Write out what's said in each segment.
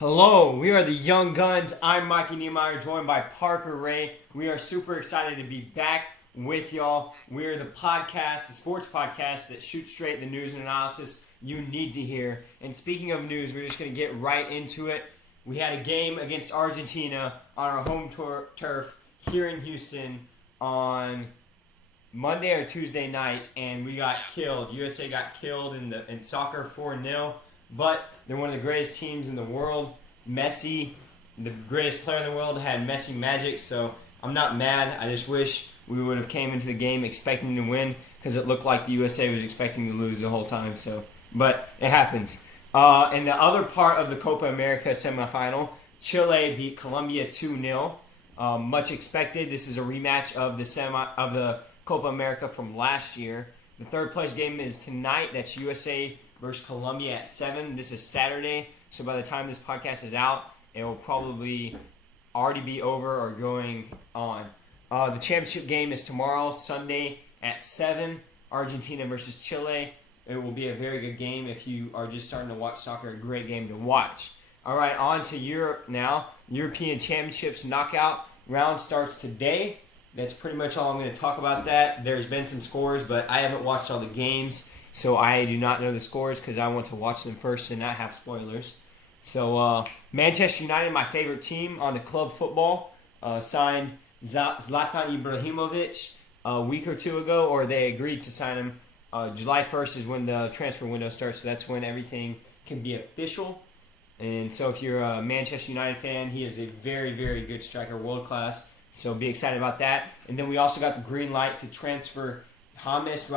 Hello, we are the Young Guns. I'm Mikey Niemeyer, joined by Parker Ray. We are super excited to be back with y'all. We are the podcast, the sports podcast that shoots straight the news and analysis you need to hear. And speaking of news, we're just going to get right into it. We had a game against Argentina on our home turf here in Houston on Monday or Tuesday night, and we got killed. USA got killed in soccer 4-0. But they're one of the greatest teams in the world. Messi, the greatest player in the world, had Messi magic. So I'm not mad. I just wish we would have came into the game expecting to win because it looked like the USA was expecting to lose the whole time. But it happens. In the other part of the Copa America semifinal, Chile beat Colombia 2-0. Much expected. This is a rematch of the Copa America from last year. The third place game is tonight. That's USA versus Colombia at 7. This is Saturday, so by the time this podcast is out, it will probably already be over or going on. The championship game is tomorrow, Sunday at 7, Argentina versus Chile. It will be a very good game if you are just starting to watch soccer, a great game to watch. All right, on to Europe now. European Championships knockout round starts today. That's pretty much all I'm going to talk about that. There's been some scores, but I haven't watched all the games. So I do not know the scores because I want to watch them first and not have spoilers. So Manchester United, my favorite team on the club football, signed Zlatan Ibrahimovic a week or two ago, or they agreed to sign him. July 1st is when the transfer window starts, so that's when everything can be official. And so if you're a Manchester United fan, he is a very, very good striker, world class. So be excited about that. And then we also got the green light to transfer James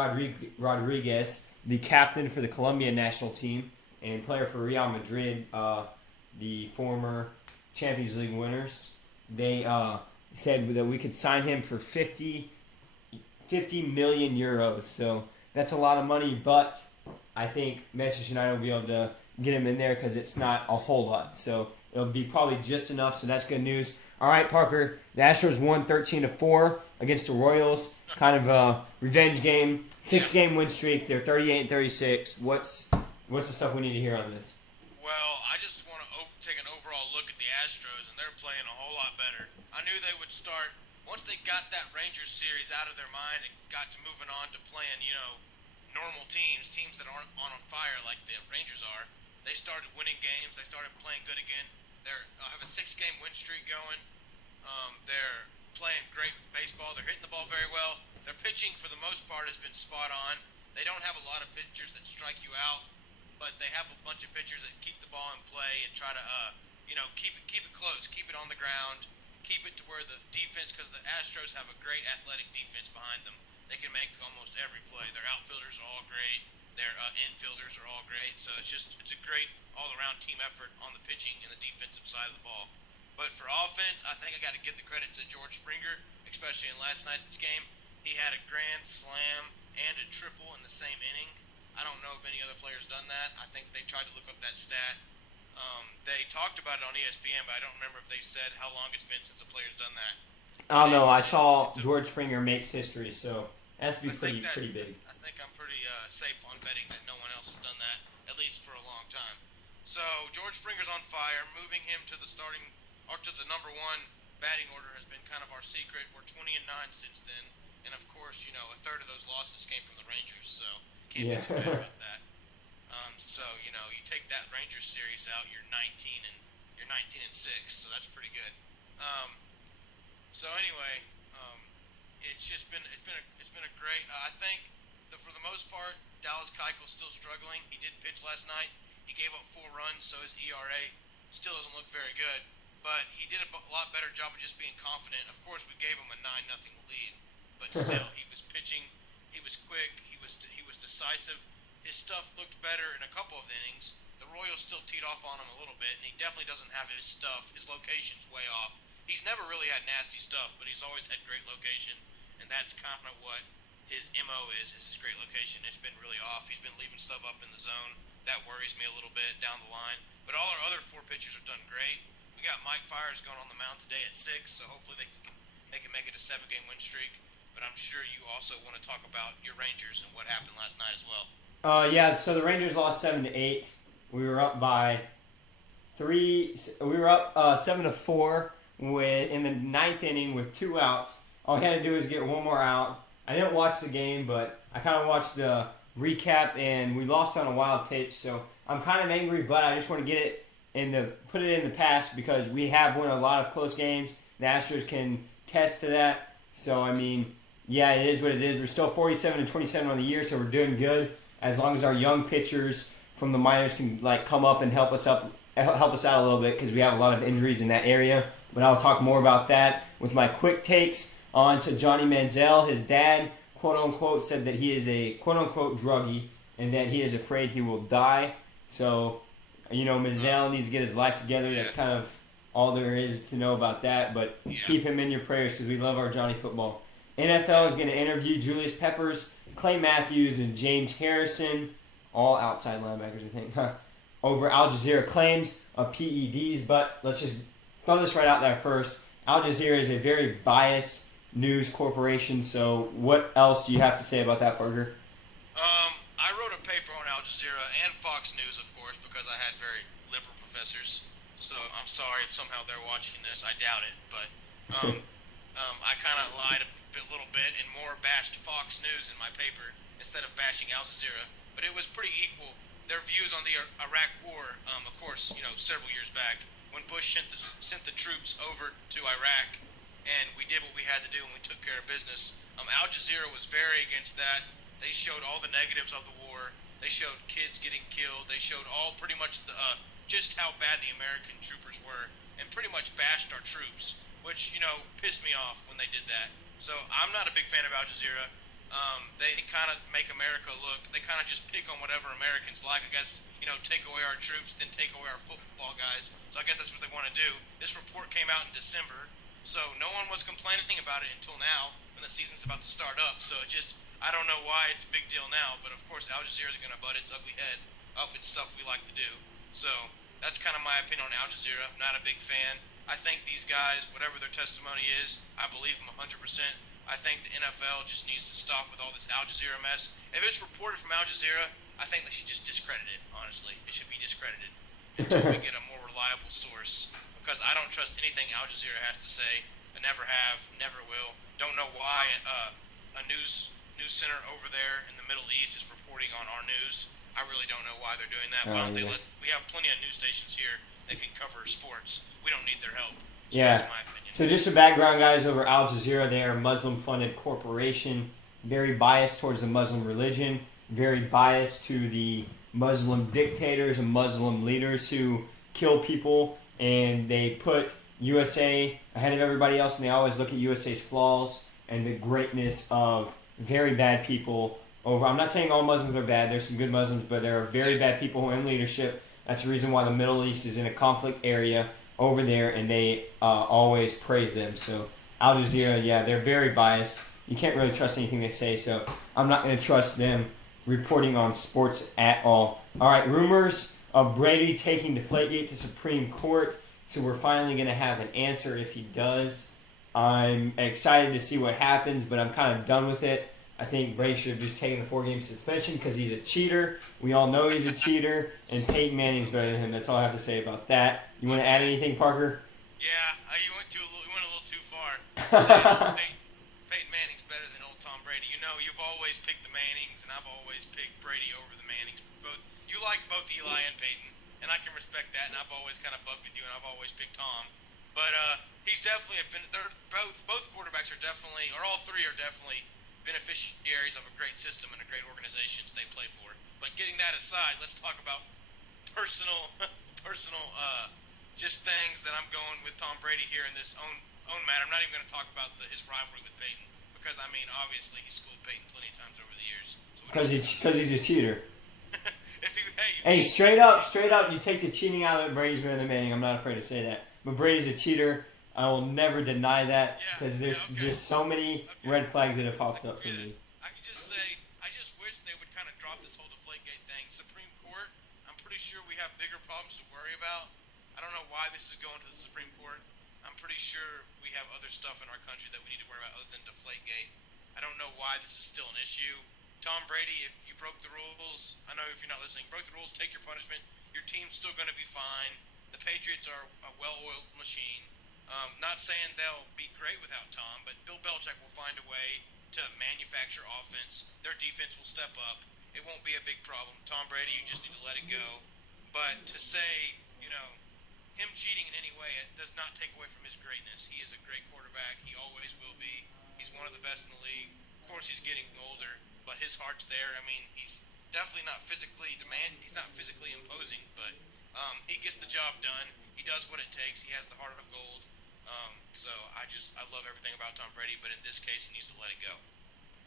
Rodriguez, the captain for the Colombian national team and player for Real Madrid, the former Champions League winners. They said that we could sign him for 50 million euros. So that's a lot of money, but I think Manchester United will be able to get him in there because it's not a whole lot. So it'll be probably just enough, so that's good news. All right, Parker, the Astros won 13-4 against the Royals. Kind of a revenge game. 6-game win streak. They're 38-36. What's the stuff we need to hear on this? Well, I just want to take an overall look at the Astros, and they're playing a whole lot better. I knew they would start once they got that Rangers series out of their mind and got to moving on to playing, normal teams that aren't on fire like the Rangers are. They started winning games. They started playing good again. They have a 6-game win streak going. They're playing great baseball. They're hitting the ball very well. Their pitching, for the most part, has been spot on. They don't have a lot of pitchers that strike you out, but they have a bunch of pitchers that keep the ball in play and try to, keep it close, keep it on the ground, keep it to where the defense, because the Astros have a great athletic defense behind them. They can make almost every play. Their outfielders are all great. Their infielders are all great. So it's a great all-around team effort on the pitching and the defensive side of the ball. But for offense, I think I got to give the credit to George Springer, especially in last night's game. He had a grand slam and a triple in the same inning. I don't know if any other player's done that. I think they tried to look up that stat. They talked about it on ESPN, but I don't remember if they said how long it's been since a player's done that. I But don't know. I it's saw it's a George Springer makes history, so it has to be pretty big. I think I'm pretty safe on betting that no one else has done that at least for a long time. So George Springer's on fire. Moving him to the starting or to the number one batting order has been kind of our secret. We're 20-9 since then, and of course, a third of those losses came from the Rangers. So can't be Yeah. too bad about that. So you take that Rangers series out, you're 19-6, so that's pretty good. Um, so anyway, it's been a great. I think that for the most part, Dallas Keuchel's still struggling. He did pitch last night. He gave up 4 runs, so his ERA still doesn't look very good. But he did a lot better job of just being confident. Of course, we gave him a 9-0 lead, but still, he was pitching. He was quick. He was decisive. His stuff looked better in a couple of innings. The Royals still teed off on him a little bit, and he definitely doesn't have his stuff. His location's way off. He's never really had nasty stuff, but he's always had great location, and that's kind of what his MO is his great location. It's been really off. He's been leaving stuff up in the zone. That worries me a little bit down the line. But all our other 4 pitchers have done great. We got Mike Fiers going on the mound today at 6, so hopefully they can make it a 7-game win streak. But I'm sure you also want to talk about your Rangers and what happened last night as well. Yeah. So the Rangers lost 7-8. We were up by We were up 7-4 in the ninth inning with 2 outs. All we had to do was get one more out. I didn't watch the game, but I kind of watched the recap, and we lost on a wild pitch. So I'm kind of angry, but I just want to get it put it in the past because we have won a lot of close games. The Astros can test to that. So I mean, yeah, it is what it is. We're still 47-27 on the year, so we're doing good as long as our young pitchers from the minors can come up and help us out a little bit because we have a lot of injuries in that area. But I'll talk more about that with my quick takes on to Johnny Manziel. His dad, quote unquote, said that he is a quote unquote druggie and that he is afraid he will die. So, Manziel needs to get his life together. That's kind of all there is to know about that. But keep him in your prayers because we love our Johnny football. NFL is going to interview Julius Peppers, Clay Matthews, and James Harrison, all outside linebackers, I think, over Al Jazeera claims of PEDs. But let's just throw this right out there first. Al Jazeera is a very biased news corporation, so what else do you have to say about that, Parker? I wrote a paper on Al Jazeera and Fox News, of course, because I had very liberal professors. So I'm sorry if somehow they're watching this. I doubt it, but I kind of lied a little bit and more bashed Fox News in my paper instead of bashing Al Jazeera. But it was pretty equal. Their views on the Iraq War, of course, several years back when Bush sent the troops over to Iraq, and we did what we had to do and we took care of business. Al Jazeera was very against that. They showed all the negatives of the war. They showed kids getting killed. They showed all pretty much just how bad the American troopers were and pretty much bashed our troops, which, pissed me off when they did that. So I'm not a big fan of Al Jazeera. They kind of make America look, they kind of just pick on whatever Americans like. I guess, take away our troops, then take away our football guys. So I guess that's what they want to do. This report came out in December, so no one was complaining about it until now when the season's about to start up. So I don't know why it's a big deal now, but of course Al Jazeera's going to butt its ugly head up at stuff we like to do. So that's kind of my opinion on Al Jazeera. I'm not a big fan. I think these guys, whatever their testimony is, I believe them 100%. I think the NFL just needs to stop with all this Al Jazeera mess. If it's reported from Al Jazeera, I think they should just discredit it, honestly. It should be discredited until we get a more reliable source. Because I don't trust anything Al Jazeera has to say. I never have, never will. Don't know why a news center over there in the Middle East is reporting on our news. I really don't know why they're doing that. Why don't they we have plenty of news stations here that can cover sports. We don't need their help. So that's my opinion. So just for background, guys, over Al Jazeera, they are a Muslim-funded corporation, very biased towards the Muslim religion, very biased to the Muslim dictators and Muslim leaders who kill people, and they put USA ahead of everybody else, and they always look at USA's flaws and the greatness of very bad people over. I'm not saying all Muslims are bad. There's some good Muslims, but there are very bad people who are in leadership. That's the reason why the Middle East is in a conflict area over there, and they always praise them. So Al Jazeera, they're very biased. You can't really trust anything they say, so I'm not going to trust them reporting on sports at all. All right, rumors of Brady taking Deflategate to Supreme Court, so we're finally going to have an answer if he does. I'm excited to see what happens, but I'm kind of done with it. I think Brady should have just taken the 4-game suspension because he's a cheater. We all know he's a cheater, and Peyton Manning's better than him. That's all I have to say about that. You want to add anything, Parker? Yeah, you went a little too far. Peyton Manning's better than old Tom Brady. You've always picked the Mannings, and I've always picked Brady over the Mannings. You like both Eli and Peyton, and I can respect that, and I've always kind of bugged with you, and I've always picked Tom. But he's definitely both quarterbacks are definitely, or all three are definitely beneficiaries of a great system and a great organizations they play for. But getting that aside, let's talk about personal, just things that I'm going with Tom Brady here in this own matter. I'm not even going to talk about his rivalry with Peyton because obviously he schooled Peyton plenty of times over the years. Because he's a cheater. Hey, straight up, you take the cheating out of it. Brady's better than Manning. I'm not afraid to say that. But Brady's a cheater. I will never deny that because there's just so many red flags that have popped up for me. I can just say, I just wish they would kind of drop this whole Deflategate thing. Supreme Court, I'm pretty sure we have bigger problems to worry about. I don't know why this is going to the Supreme Court. I'm pretty sure we have other stuff in our country that we need to worry about other than Deflategate. I don't know why this is still an issue. Tom Brady, if you broke the rules, I know if you're not listening, broke the rules, take your punishment. Your team's still going to be fine. The Patriots are a well-oiled machine. Not saying they'll be great without Tom, but Bill Belichick will find a way to manufacture offense. Their defense will step up. It won't be a big problem. Tom Brady, you just need to let it go. But to say, him cheating in any way, it does not take away from his greatness. He is a great quarterback. He always will be. He's one of the best in the league. Of course, he's getting older, but his heart's there. I mean, he's definitely not physically He's not physically imposing, but he gets the job done. He does what it takes. He has the heart of gold. So I love everything about Tom Brady, but in this case, he needs to let it go.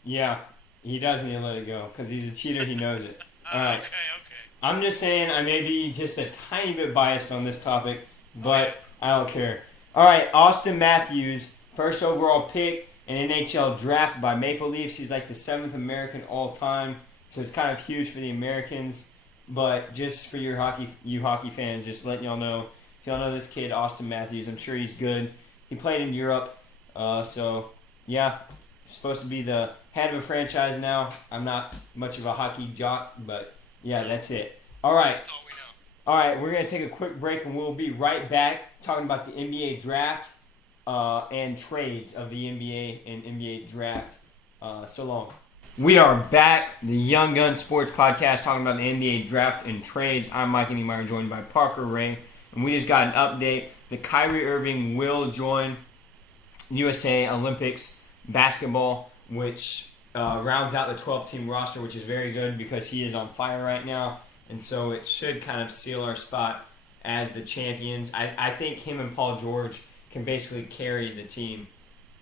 Yeah, he does need to let it go because he's a cheater. He knows it. All right. Okay. I'm just saying I may be just a tiny bit biased on this topic, but I don't care. All right, Austin Matthews, first overall pick in NHL draft by Maple Leafs. He's like the 7th American all time, so it's kind of huge for the Americans. But just for you hockey fans, just letting y'all know, if y'all know this kid, Austin Matthews, I'm sure he's good. He played in Europe, so yeah, supposed to be the head of a franchise now. I'm not much of a hockey jock, but yeah, that's it. All right. That's all we know. All right, we're going to take a quick break, and we'll be right back talking about the NBA draft and trades of the NBA and NBA draft. So long. We are back, the Young Gun Sports Podcast, talking about the NBA draft and trades. I'm Mike Niemeyer, joined by Parker Ray, and we just got an update that Kyrie Irving will join USA Olympics basketball, which rounds out the 12-team roster, which is very good because he is on fire right now. And so it should kind of seal our spot as the champions. I think him and Paul George can basically carry the team.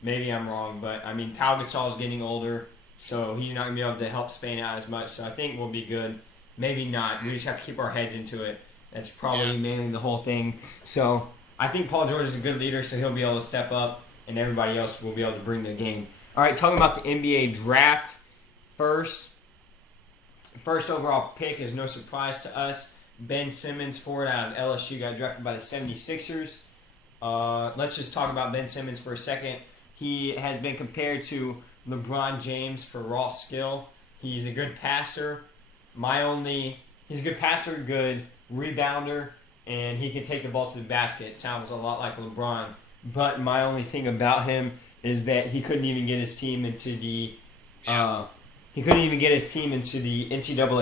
Maybe I'm wrong, but I mean, Pau Gasol's getting older, so he's not going to be able to help Spain out as much. So I think we'll be good. Maybe not. We just have to keep our heads into it. That's probably mainly the whole thing. So I think Paul George is a good leader, so he'll be able to step up, and everybody else will be able to bring their game. All right, talking about the NBA draft first. First overall pick is no surprise to us. Ben Simmons, forward out of LSU, got drafted by the 76ers. Let's just talk about Ben Simmons for a second. He has been compared to LeBron James for raw skill. He's a good passer. He's a good passer, good rebounder, and he can take the ball to the basket. It sounds a lot like LeBron. But my only thing about him is that he couldn't even get his team into the NCAA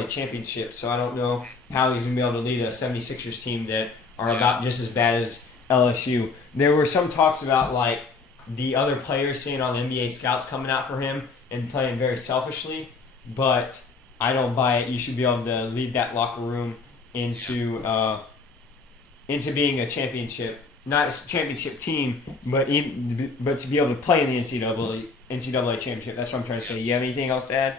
championship, so I don't know how he's going to be able to lead a 76ers team that are about just as bad as LSU. There were some talks about like the other players seeing all the NBA scouts coming out for him and playing very selfishly, but I don't buy it. You should be able to lead that locker room into being a championship, not a championship team, but to be able to play in the NCAA championship. That's what I'm trying to say. You have anything else to add?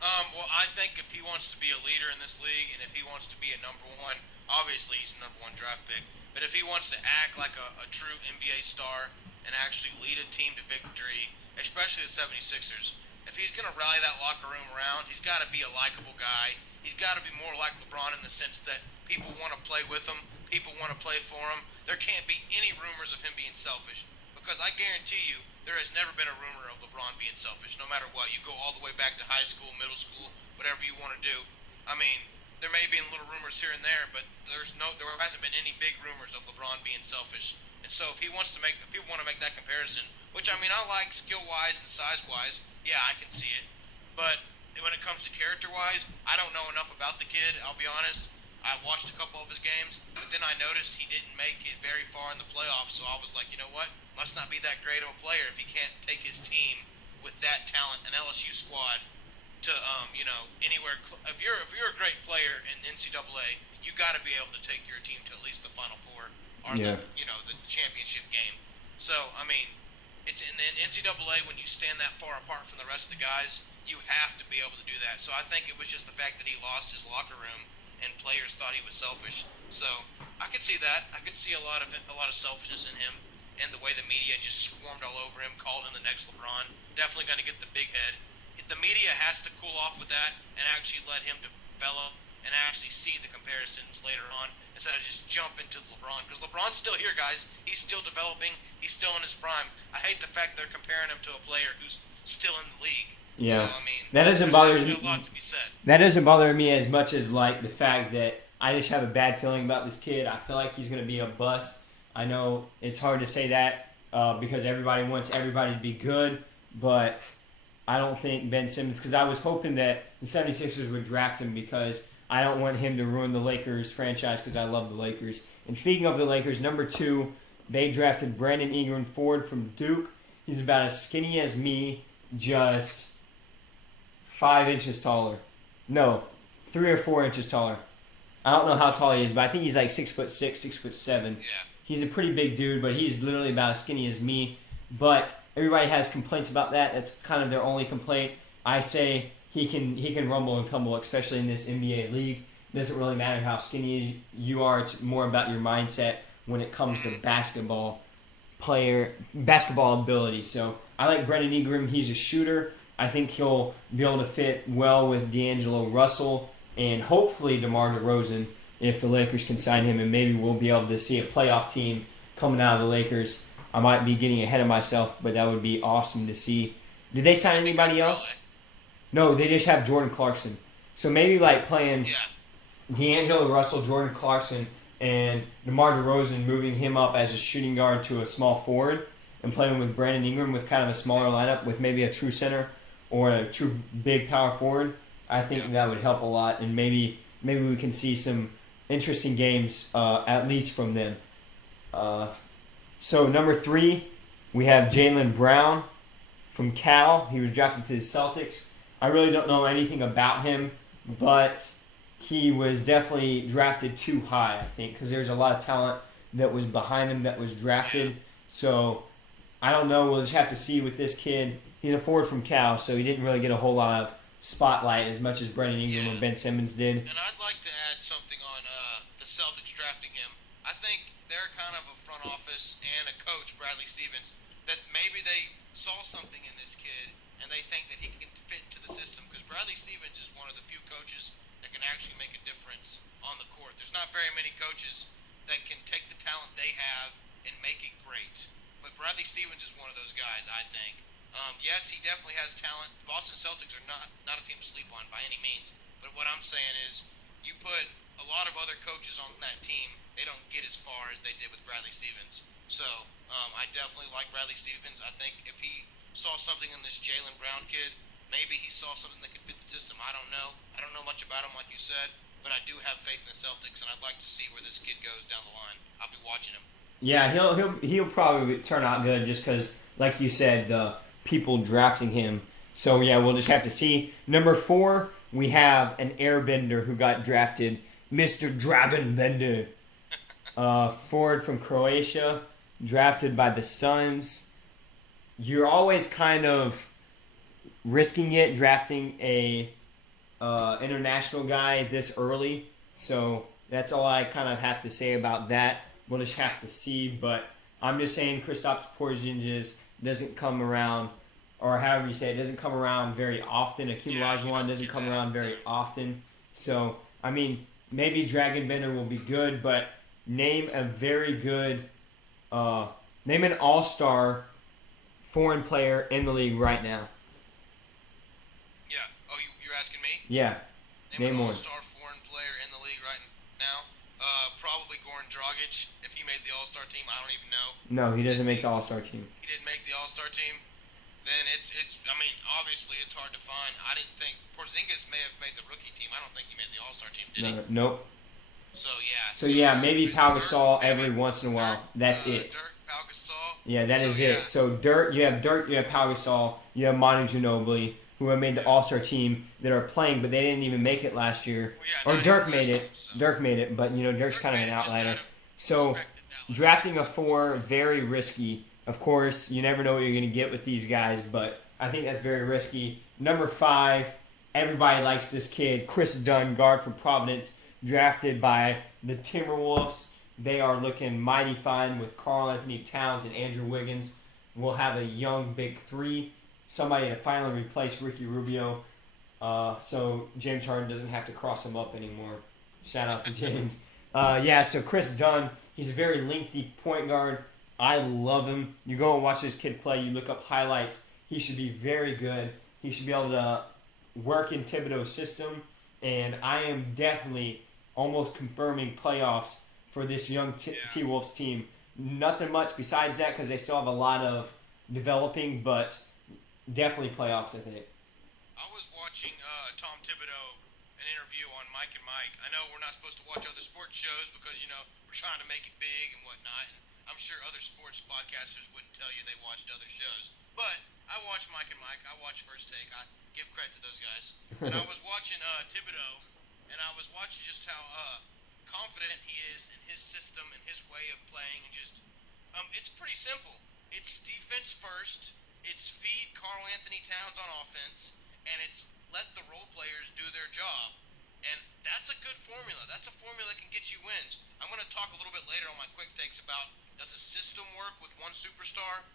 Well, I think if he wants to be a leader in this league, and if he wants to be a number one, obviously he's a number one draft pick. But if he wants to act like a true NBA star and actually lead a team to victory, especially the 76ers, if he's going to rally that locker room around, he's got to be a likable guy. He's got to be more like LeBron in the sense that people want to play with him, people want to play for him. There can't be any rumors of him being selfish, because I guarantee you there has never been a rumor of LeBron being selfish, no matter what. You go all the way back to high school, middle school, whatever you want to do. I mean, there may be little rumors here and there, but there hasn't been any big rumors of LeBron being selfish. And so if people want to make that comparison, which I mean I like skill-wise and size-wise, yeah, I can see it. But when it comes to character-wise, I don't know enough about the kid, I'll be honest. I watched a couple of his games, but then I noticed he didn't make it very far in the playoffs, so I was like, you know what? Must not be that great of a player if he can't take his team with that talent, an LSU squad, to anywhere. If you're a great player in NCAA, you got to be able to take your team to at least the Final Four or the championship game. So I mean, it's in the NCAA when you stand that far apart from the rest of the guys, you have to be able to do that. So I think it was just the fact that he lost his locker room and players thought he was selfish. So I could see that. I could see a lot of selfishness in him, and the way the media just swarmed all over him, called him the next LeBron. Definitely going to get the big head. The media has to cool off with that and actually let him develop and actually see the comparisons later on instead of just jump into LeBron. Because LeBron's still here, guys. He's still developing. He's still in his prime. I hate the fact they're comparing him to a player who's still in the league. Yeah, so, I mean, that doesn't bother me. A lot to be said. That doesn't bother me as much as like the fact that I just have a bad feeling about this kid. I feel like he's going to be a bust. I know it's hard to say that because everybody wants everybody to be good, but I don't think Ben Simmons, because I was hoping that the 76ers would draft him because I don't want him to ruin the Lakers franchise because I love the Lakers. And speaking of the Lakers, number 2, they drafted Brandon Ingram forward from Duke. He's about as skinny as me, just 5 inches taller. No, 3 or 4 inches taller. I don't know how tall he is, but I think he's like 6'6", 6'7". Yeah. He's a pretty big dude, but he's literally about as skinny as me. But everybody has complaints about that. That's kind of their only complaint. I say he can rumble and tumble, especially in this NBA league. It doesn't really matter how skinny you are. It's more about your mindset when it comes to basketball ability. So I like Brandon Ingram. He's a shooter. I think he'll be able to fit well with D'Angelo Russell and hopefully DeMar DeRozan if the Lakers can sign him, and maybe we'll be able to see a playoff team coming out of the Lakers. I might be getting ahead of myself, but that would be awesome to see. Did they sign anybody else? No, they just have Jordan Clarkson. So maybe like playing D'Angelo Russell, Jordan Clarkson, and DeMar DeRozan, moving him up as a shooting guard to a small forward, and playing with Brandon Ingram with kind of a smaller lineup with maybe a true center or a true big power forward. I think that would help a lot, and maybe we can see some interesting games at least from them. So number 3, we have Jaylen Brown from Cal. He was drafted to the Celtics. I really don't know anything about him, but he was definitely drafted too high, I think, because there's a lot of talent that was behind him that was drafted. So I don't know. We'll just have to see with this kid. He's a forward from Cal, so he didn't really get a whole lot of spotlight as much as Brandon Ingram or Ben Simmons did. And I'd like to add something on the Celtics drafting him. I think they're kind of a front office and a coach, Bradley Stevens, that maybe they saw something in this kid and they think that he can fit into the system, because Bradley Stevens is one of the few coaches that can actually make a difference on the court. There's not very many coaches that can take the talent they have and make it great. But Bradley Stevens is one of those guys, I think. Yes, he definitely has talent. Boston Celtics are not a team to sleep on by any means. But what I'm saying is, you put a lot of other coaches on that team, they don't get as far as they did with Bradley Stevens. So I definitely like Bradley Stevens. I think if he saw something in this Jaylen Brown kid, maybe he saw something that could fit the system. I don't know. I don't know much about him, like you said. But I do have faith in the Celtics, and I'd like to see where this kid goes down the line. I'll be watching him. Yeah, he'll probably turn out good just because, like you said, the people drafting him. So yeah, we'll just have to see. Number 4, we have an airbender who got drafted, Mr. Dragonbender, forward from Croatia, drafted by the Suns. You're always kind of risking it, drafting a international guy this early. So that's all I kind of have to say about that. We'll just have to see, but I'm just saying Kristaps Porzingis doesn't come around, or however you say it, doesn't come around very often. Akeem Olajuwon doesn't come around very often. So, I mean, maybe Dragonbender will be good, but name a very good, name an all-star foreign player in the league right now. Yeah. Oh, you're asking me? Yeah. Name an all-star foreign player in the league right now. Probably Goran Dragic. If he made the All-Star team, I don't even know. No, he doesn't make the All-Star team. He didn't make the All-Star team. Then it's. I mean, obviously it's hard to find. I didn't think Porzingis may have made the rookie team. I don't think he made the All-Star team, did he? Nope. So yeah. So yeah, maybe Pau Gasol every once in a while. That's it. Dirk, Pau Gasol. Yeah, that is it. So you have Pau Gasol, you have Manu Ginobili, who have made the All-Star team that are playing, but they didn't even make it last year. Well, yeah, or Dirk made it. Dirk made it, but Dirk's kind of an outlier. So drafting a 4, very risky. Of course, you never know what you're going to get with these guys, but I think that's very risky. Number 5, everybody likes this kid, Chris Dunn, guard from Providence, drafted by the Timberwolves. They are looking mighty fine with Karl Anthony Towns and Andrew Wiggins. We'll have a young big 3, somebody to finally replace Ricky Rubio, so James Harden doesn't have to cross him up anymore. Shout out to James. So Chris Dunn, he's a very lengthy point guard. I love him. You go and watch this kid play. You look up highlights. He should be very good. He should be able to work in Thibodeau's system, and I am definitely almost confirming playoffs for this young T-Wolves team. Nothing much besides that because they still have a lot of developing, but definitely playoffs, I think. I was watching Tom Thibodeau, an interview on Mike and Mike. I know we're not supposed to watch other sports shows because, we're trying to make it big and whatnot. And I'm sure other sports podcasters wouldn't tell you they watched other shows. But I watch Mike and Mike. I watch First Take. I give credit to those guys. And I was watching Thibodeau, and I was watching just how confident he is in his system and his way of playing. And just, it's pretty simple. It's defense first. It's feed Karl Anthony Towns on offense, and it's let the role players do their job. And that's a good formula. That's a formula that can get you wins. I'm going to talk a little bit later on my quick takes about does a system work with one superstar,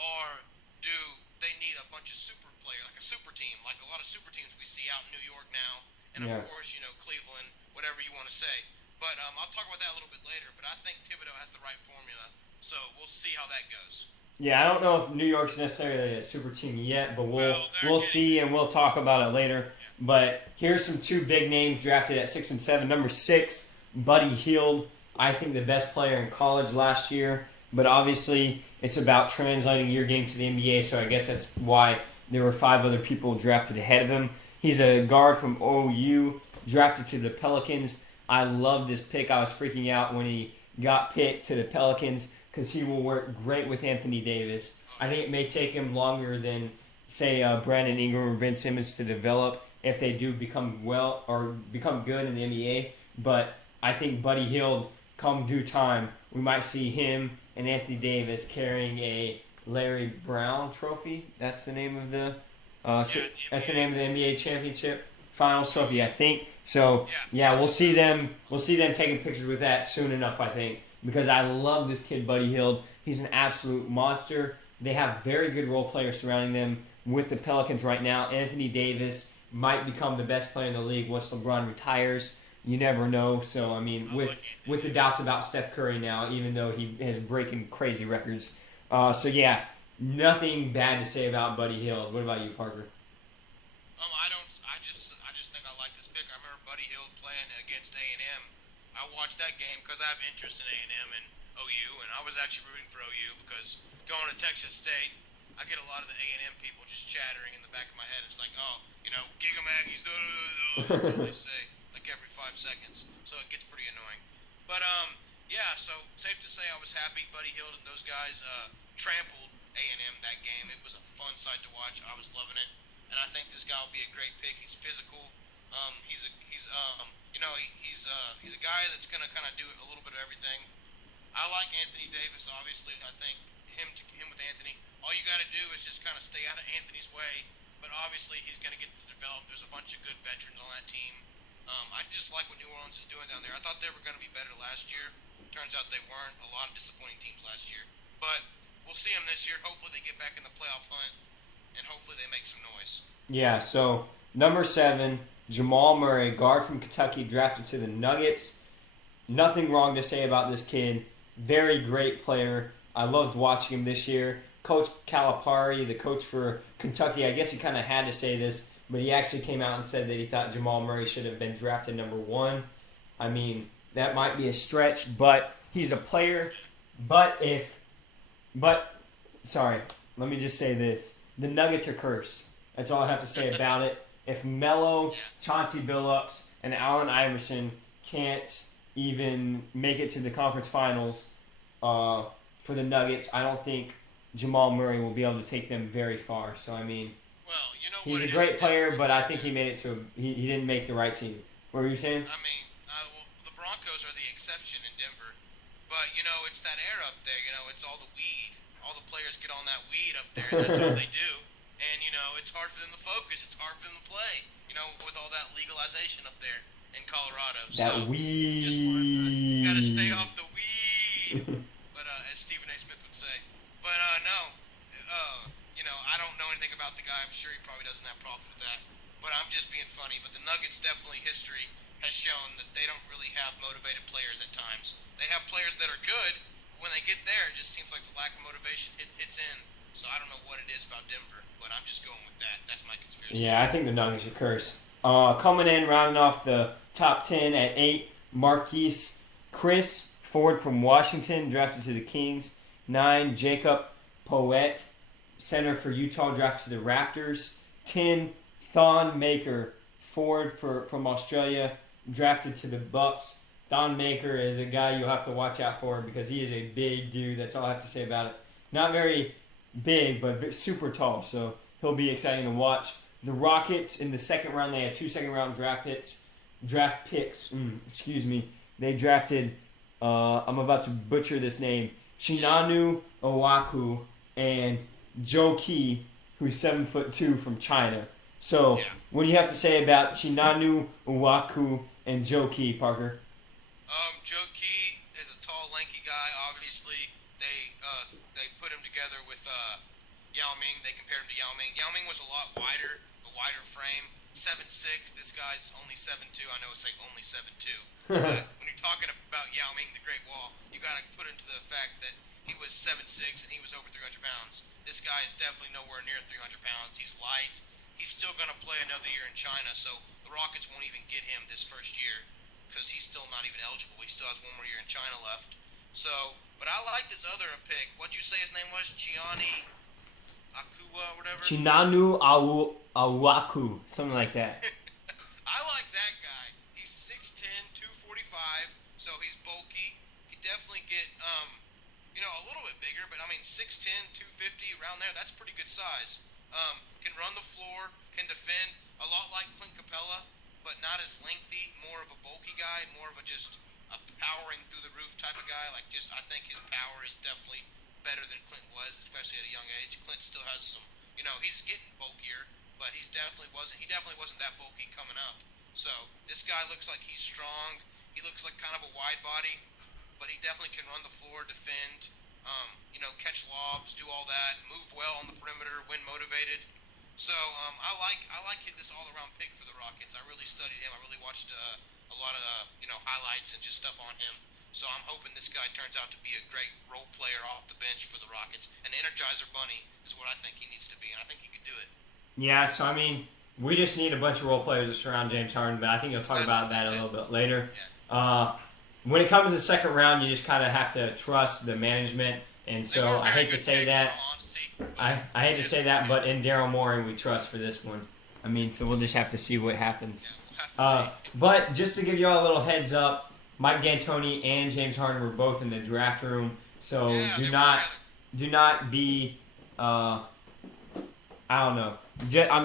or do they need a bunch of super players, like a super team, like a lot of super teams we see out in New York now, and of course, Cleveland, whatever you want to say. But I'll talk about that a little bit later. But I think Thibodeau has the right formula, so we'll see how that goes. Yeah, I don't know if New York's necessarily a super team yet, but we'll see and we'll talk about it later. But here's some two big names drafted at 6 and 7. Number 6, Buddy Hield. I think the best player in college last year, but obviously it's about translating your game to the NBA. So I guess that's why there were 5 other people drafted ahead of him. He's a guard from OU, drafted to the Pelicans. I love this pick. I was freaking out when he got picked to the Pelicans, because he will work great with Anthony Davis. I think it may take him longer than, say, Brandon Ingram or Ben Simmons to develop if they do become good in the NBA. But I think Buddy Hield, come due time, we might see him and Anthony Davis carrying a Larry Brown trophy. That's the name of the that's the name of the NBA championship finals trophy, I think. So we'll see them. We'll see them taking pictures with that soon enough, I think. Because I love this kid, Buddy Hield. He's an absolute monster. They have very good role players surrounding them with the Pelicans right now. Anthony Davis might become the best player in the league once LeBron retires. You never know. So, I mean, with the doubts about Steph Curry now, even though he has breaking crazy records. Nothing bad to say about Buddy Hield. What about you, Parker? I just think I like this pick. I remember Buddy Hield playing against A&M. I watched that game because I have interest in A&M and OU, and I was actually rooting for OU because going to Texas State, I get a lot of the A&M people just chattering in the back of my head. It's like, Giga Aggies, that's all they say, like every 5 seconds. So it gets pretty annoying. But, so safe to say I was happy Buddy Hield and those guys trampled A&M that game. It was a fun sight to watch. I was loving it. And I think this guy will be a great pick. He's physical. He's a guy that's gonna kind of do a little bit of everything. I like Anthony Davis, obviously. I think him with Anthony. All you got to do is just kind of stay out of Anthony's way. But obviously, he's gonna get to develop. There's a bunch of good veterans on that team. I just like what New Orleans is doing down there. I thought they were gonna be better last year. Turns out they weren't. A lot of disappointing teams last year. But we'll see them this year. Hopefully, they get back in the playoff hunt, and hopefully, they make some noise. Yeah. So number 7. Jamal Murray, guard from Kentucky, drafted to the Nuggets. Nothing wrong to say about this kid. Very great player. I loved watching him this year. Coach Calipari, the coach for Kentucky, I guess he kind of had to say this, but he actually came out and said that he thought Jamal Murray should have been drafted number 1. I mean, that might be a stretch, but he's a player. Sorry, let me just say this. The Nuggets are cursed. That's all I have to say about it. If Melo, Chauncey Billups, and Allen Iverson can't even make it to the conference finals for the Nuggets, I don't think Jamal Murray will be able to take them very far. So, I mean, he's a great player, but I think he made it he didn't make the right team. What were you saying? I mean, the Broncos are the exception in Denver. But, it's that air up there. It's all the weed. All the players get on that weed up there, and that's all they do. And, it's hard for them to focus. It's hard for them to play, with all that legalization up there in Colorado. That weed. Got to stay off the weed, but as Stephen A. Smith would say. But, I don't know anything about the guy. I'm sure he probably doesn't have problems with that. But I'm just being funny. But the Nuggets definitely, history has shown that they don't really have motivated players at times. They have players that are good. When they get there, it just seems like the lack of motivation hits in. So I don't know what it is about Denver, but I'm just going with that. That's my conspiracy. Yeah, I think the Nuggets are cursed. Coming in, rounding off the top 10 at 8, Marquise Chris, forward from Washington, drafted to the Kings. 9, Jacob Poet, center for Utah, drafted to the Raptors. 10, Thon Maker, forward from Australia, drafted to the Bucks. Thon Maker is a guy you'll have to watch out for because he is a big dude. That's all I have to say about it. Not very big, but super tall, so he'll be exciting to watch. The Rockets, in the second round, they had 2 second-round draft picks. They drafted, I'm about to butcher this name, Chinanu Owaku and Joe Key, who's 7'2" from China. So, what do you have to say about Chinanu Owaku and Joe Key, Parker? Joe Key is a tall, lanky guy. Obviously, they put him together with Yao Ming. They compared him to Yao Ming. Yao Ming was a lot wider, a wider frame. 7'6". This guy's only 7'2". I know it's like only 7'2". But when you're talking about Yao Ming, the Great Wall, you got to put into the fact that he was 7'6" and he was over 300 pounds. This guy is definitely nowhere near 300 pounds. He's light. He's still going to play another year in China, so the Rockets won't even get him this first year because he's still not even eligible. He still has 1 more year in China left. So, but I like this other pick. What'd you say his name was? Gianni Akua or whatever? Chinanu Awaku, something like that. I like that guy. He's 6'10", 245, so he's bulky. He definitely get, a little bit bigger, but I mean 6'10", 250, around there, that's pretty good size. Can run the floor, can defend, a lot like Clint Capella, but not as lengthy, more of a bulky guy, more of a just a powering through the roof type of guy. Like I think his power is definitely better than Clint was, especially at a young age. Clint still has some, he's getting bulkier, but he definitely wasn't that bulky coming up. So this guy looks like he's strong. He looks like kind of a wide body, but he definitely can run the floor, defend, catch lobs, do all that, move well on the perimeter, win motivated. So I like this all around pick for the Rockets. I really studied him. I really watched a lot of highlights and just stuff on him. So I'm hoping this guy turns out to be a great role player off the bench for the Rockets. An Energizer Bunny is what I think he needs to be, and I think he can do it. Yeah, so I mean, we just need a bunch of role players to surround James Harden, but I think you'll talk about that a little bit later. Yeah. When it comes to the second round, you just kind of have to trust the management, and so I hate to say that. I hate to say that, but in Daryl Morey we trust for this one. I mean, so we'll just have to see what happens. But just to give you all a little heads up, Mike D'Antoni and James Harden were both in the draft room, so do not be. I don't know.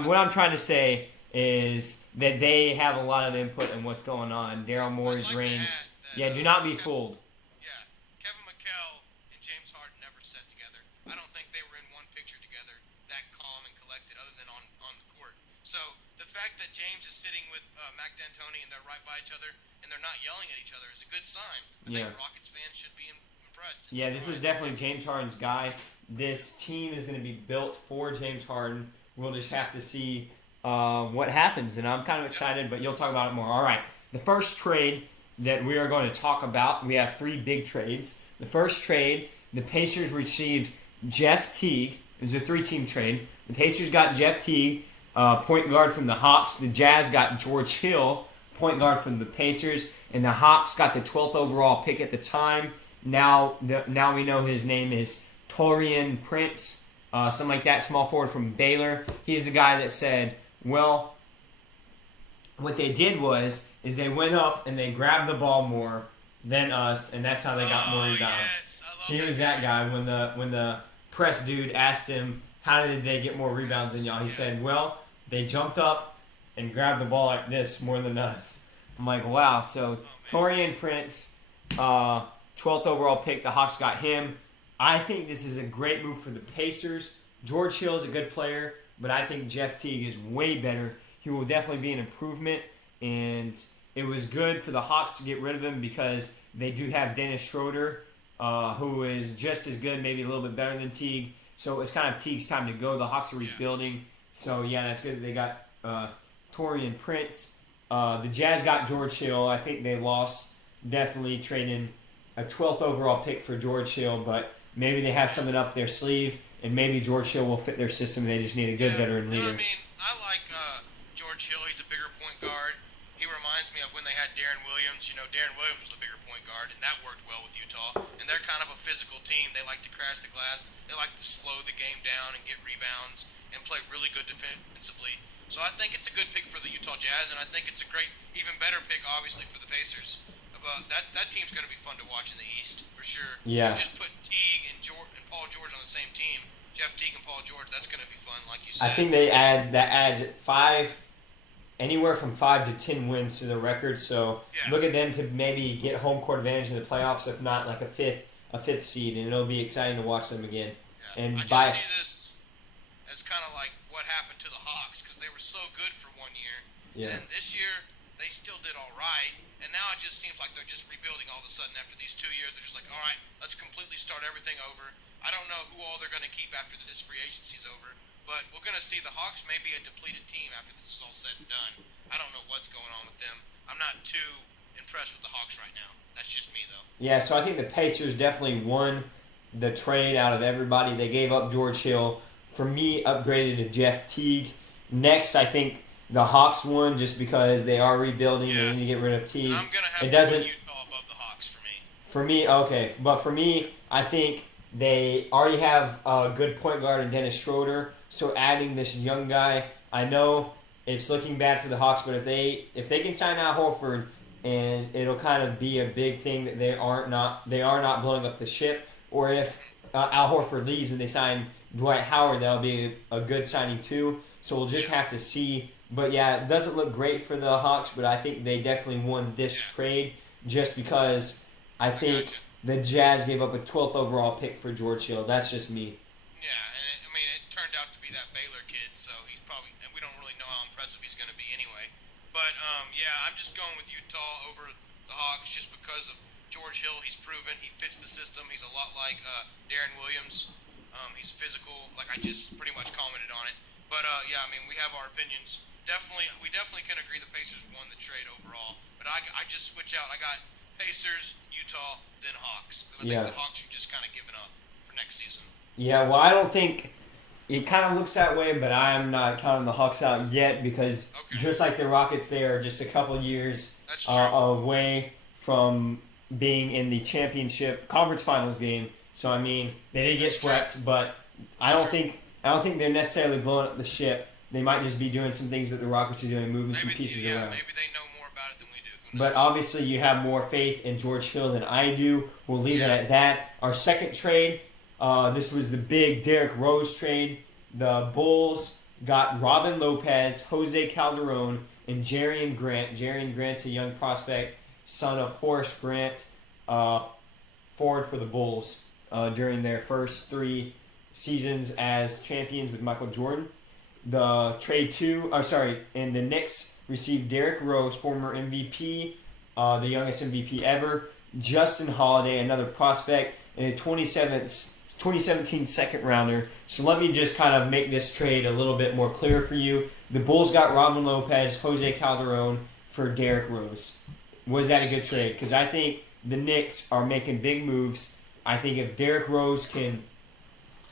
What I'm trying to say is that they have a lot of input in what's going on. Daryl Morey's reigns. Do not be fooled. Yeah, Kevin McHale and James Harden never sat together. I don't think they were in one picture together that calm and collected other than on the court. So the fact that James is sitting with Mike D'Antoni and they're right by each other and they're not yelling at each other is a good sign. I think Rockets fans should be impressed. Yeah, this is definitely James Harden's guy. This team is going to be built for James Harden. We'll just have to see what happens, and I'm kind of excited, but you'll talk about it more. All right, the first trade that we are going to talk about, we have 3 big trades. The first trade, the Pacers received Jeff Teague. It was a 3-team trade. The Pacers got Jeff Teague, point guard from the Hawks. The Jazz got George Hill, point guard from the Pacers. And the Hawks got the 12th overall pick at the time. Now we know his name is Taurean Prince, something like that, small forward from Baylor. He's the guy that said, well, what they did is they went up and they grabbed the ball more than us, and that's how they got more rebounds. Yes, He was that guy when the press dude asked him, how did they get more rebounds than y'all? He said, well, they jumped up and grabbed the ball like this more than us. I'm like, wow. So Taurean Prince, 12th overall pick, the Hawks got him. I think this is a great move for the Pacers. George Hill is a good player, but I think Jeff Teague is way better. He will definitely be an improvement, and it was good for the Hawks to get rid of him because they do have Dennis Schroeder, who is just as good, maybe a little bit better than Teague. So it's kind of Teague's time to go. The Hawks are rebuilding. So, yeah, that's good that they got Taurean Prince. The Jazz got George Hill. I think they lost, definitely trading a 12th overall pick for George Hill, but maybe they have something up their sleeve, and maybe George Hill will fit their system. They just need a good veteran leader. I like George Hill. He's a bigger point guard. He reminds me when they had Darren Williams. Darren Williams was the bigger point guard, and that worked well with Utah. And they're kind of a physical team. They like to crash the glass. They like to slow the game down and get rebounds and play really good defensively. So I think it's a good pick for the Utah Jazz, and I think it's a great, even better pick, obviously, for the Pacers. That team's going to be fun to watch in the East, for sure. Yeah. You just put Teague and Paul George on the same team. Jeff Teague and Paul George, that's going to be fun, like you said. I think that adds anywhere from 5 to 10 wins to the record. So look at them to maybe get home court advantage in the playoffs, if not like a fifth seed, and it'll be exciting to watch them again. Yeah. And I just see this as kind of like what happened to the Hawks, because they were so good for 1 year. Yeah. And this year they still did all right, and now it just seems like they're just rebuilding all of a sudden after these 2 years. They're just like, all right, let's completely start everything over. I don't know who all they're going to keep after this free agency's over, but we're going to see the Hawks may be a depleted team after this is all said and done. I don't know what's going on with them. I'm not too impressed with the Hawks right now. That's just me, though. Yeah, so I think the Pacers definitely won the trade out of everybody. They gave up George Hill. For me, upgraded to Jeff Teague. Next, I think the Hawks won just because they are rebuilding. They need to get rid of Teague. And I'm going to have Utah above the Hawks for me. For me, okay. But for me, I think they already have a good point guard in Dennis Schroeder. So adding this young guy, I know it's looking bad for the Hawks, but if they can sign Al Horford, and it'll kind of be a big thing that they are not blowing up the ship. Or if Al Horford leaves and they sign Dwight Howard, that'll be a good signing too. So we'll just have to see. But yeah, it doesn't look great for the Hawks, but I think they definitely won this trade just because I think the Jazz gave up a 12th overall pick for George Hill. That's just me. Yeah, and it turned out to be that Baylor kid, so he's probably, and we don't really know how impressive he's going to be anyway. But I'm just going with Utah over the Hawks just because of George Hill. He's proven he fits the system. He's a lot like Darren Williams. He's physical, like I just pretty much commented on it. But we have our opinions. We definitely can agree the Pacers won the trade overall. But I just switch out. I got Pacers, Utah, then Hawks. Because I think the Hawks are just kind of giving up for next season. Yeah, well, I don't think it kind of looks that way, but I am not counting the Hawks out yet because just like the Rockets, they are just a couple years away from being in the championship conference finals game. So they did get swept, but I don't think they're necessarily blowing up the ship. They might just be doing some things that the Rockets are doing, moving some pieces around. Maybe they know more about it than we do. But obviously, you have more faith in George Hill than I do. We'll leave it at that. Our second trade, this was the big Derrick Rose trade. The Bulls got Robin Lopez, Jose Calderon, and Jerian Grant. Jerian Grant's a young prospect, son of Horace Grant, forward for the Bulls during their first 3 seasons as champions with Michael Jordan. The and the Knicks received Derrick Rose, former MVP, the youngest MVP ever, Justin Holiday, another prospect, and a 2017 second rounder. So let me just kind of make this trade a little bit more clear for you. The Bulls got Robin Lopez, Jose Calderon for Derrick Rose. Was that a good trade? Because I think the Knicks are making big moves. I think if Derrick Rose can...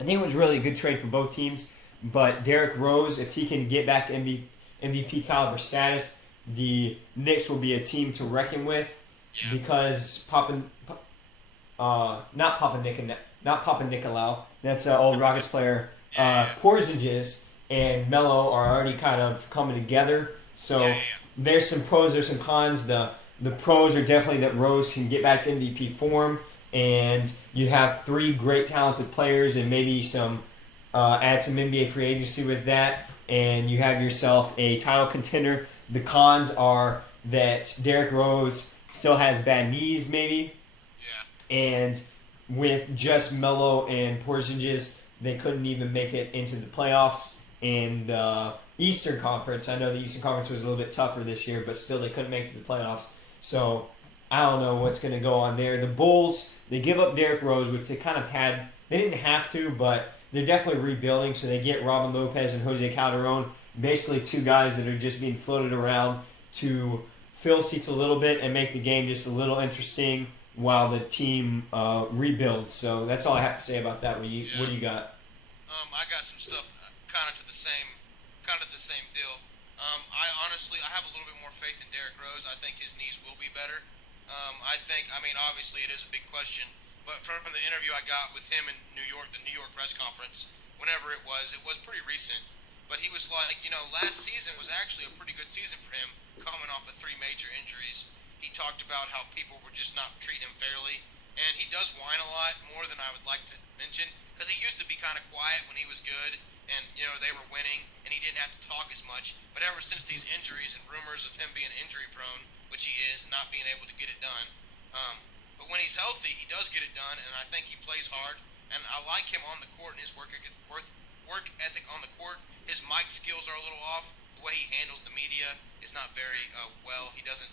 I think it was really a good trade for both teams. But Derrick Rose, if he can get back to MVP caliber status, the Knicks will be a team to reckon with because not Papa Nicolau, that's an old Rockets player, Porzingis and Melo are already kind of coming together. So there's some pros, there's some cons. The pros are definitely that Rose can get back to MVP form, and you have 3 great talented players and maybe some add some NBA free agency with that, and you have yourself a title contender. The cons are that Derrick Rose still has bad knees, maybe. Yeah. And with just Melo and Porzingis, they couldn't even make it into the playoffs. In the Eastern Conference, I know the Eastern Conference was a little bit tougher this year, but still they couldn't make it to the playoffs. So I don't know what's going to go on there. The Bulls, they give up Derrick Rose, which they kind of had. They didn't have to, but they're definitely rebuilding, so they get Robin Lopez and Jose Calderon, basically 2 guys that are just being floated around to fill seats a little bit and make the game just a little interesting while the team rebuilds. So that's all I have to say about that. What do you got? I got some stuff kind of the same deal. I have a little bit more faith in Derrick Rose. I think his knees will be better. I mean, obviously it is a big question, but from the interview I got with him in New York, the New York press conference, whenever it was pretty recent. But he was like, last season was actually a pretty good season for him, coming off of three major injuries. He talked about how people were just not treating him fairly, and he does whine a lot more than I would like to mention, because he used to be kind of quiet when he was good, and they were winning, and he didn't have to talk as much. But ever since these injuries and rumors of him being injury prone, which he is, not being able to get it done, but when he's healthy, he does get it done, and I think he plays hard. And I like him on the court and his work ethic on the court. His mic skills are a little off. The way he handles the media is not very well. He doesn't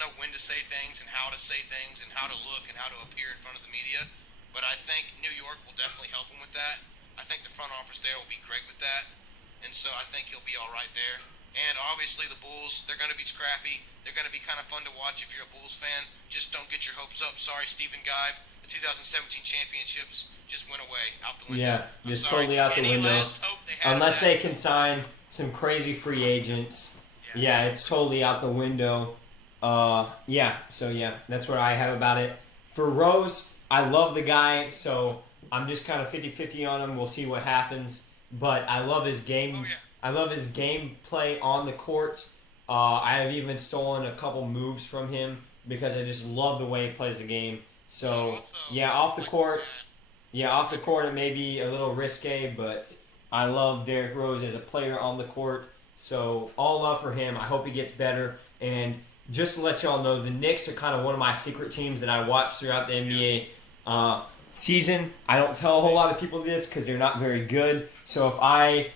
know when to say things and how to say things and how to look and how to appear in front of the media. But I think New York will definitely help him with that. I think the front office there will be great with that, and so I think he'll be all right there. And obviously the Bulls, they're going to be scrappy. They're going to be kind of fun to watch if you're a Bulls fan. Just don't get your hopes up. Sorry, Stephen Geib. The 2017 championships just went away out the window. Yeah, I'm just sorry. totally out the Any window. last hope they had Unless of that? they can sign some crazy free agents. Yeah, it's totally out the window. That's what I have about it. For Rose, I love the guy, so I'm just kind of 50-50 on him. We'll see what happens. But I love his game. Oh, yeah. I love his gameplay on the court. I have even stolen a couple moves from him because I just love the way he plays the game. So Also, yeah, off the like court, that. yeah, off the court it may be a little risque, but I love Derrick Rose as a player on the court. So all love for him. I hope he gets better. And just to let y'all know, the Knicks are kind of one of my secret teams that I watch throughout the NBA season. I don't tell a whole lot of people this because they're not very good. So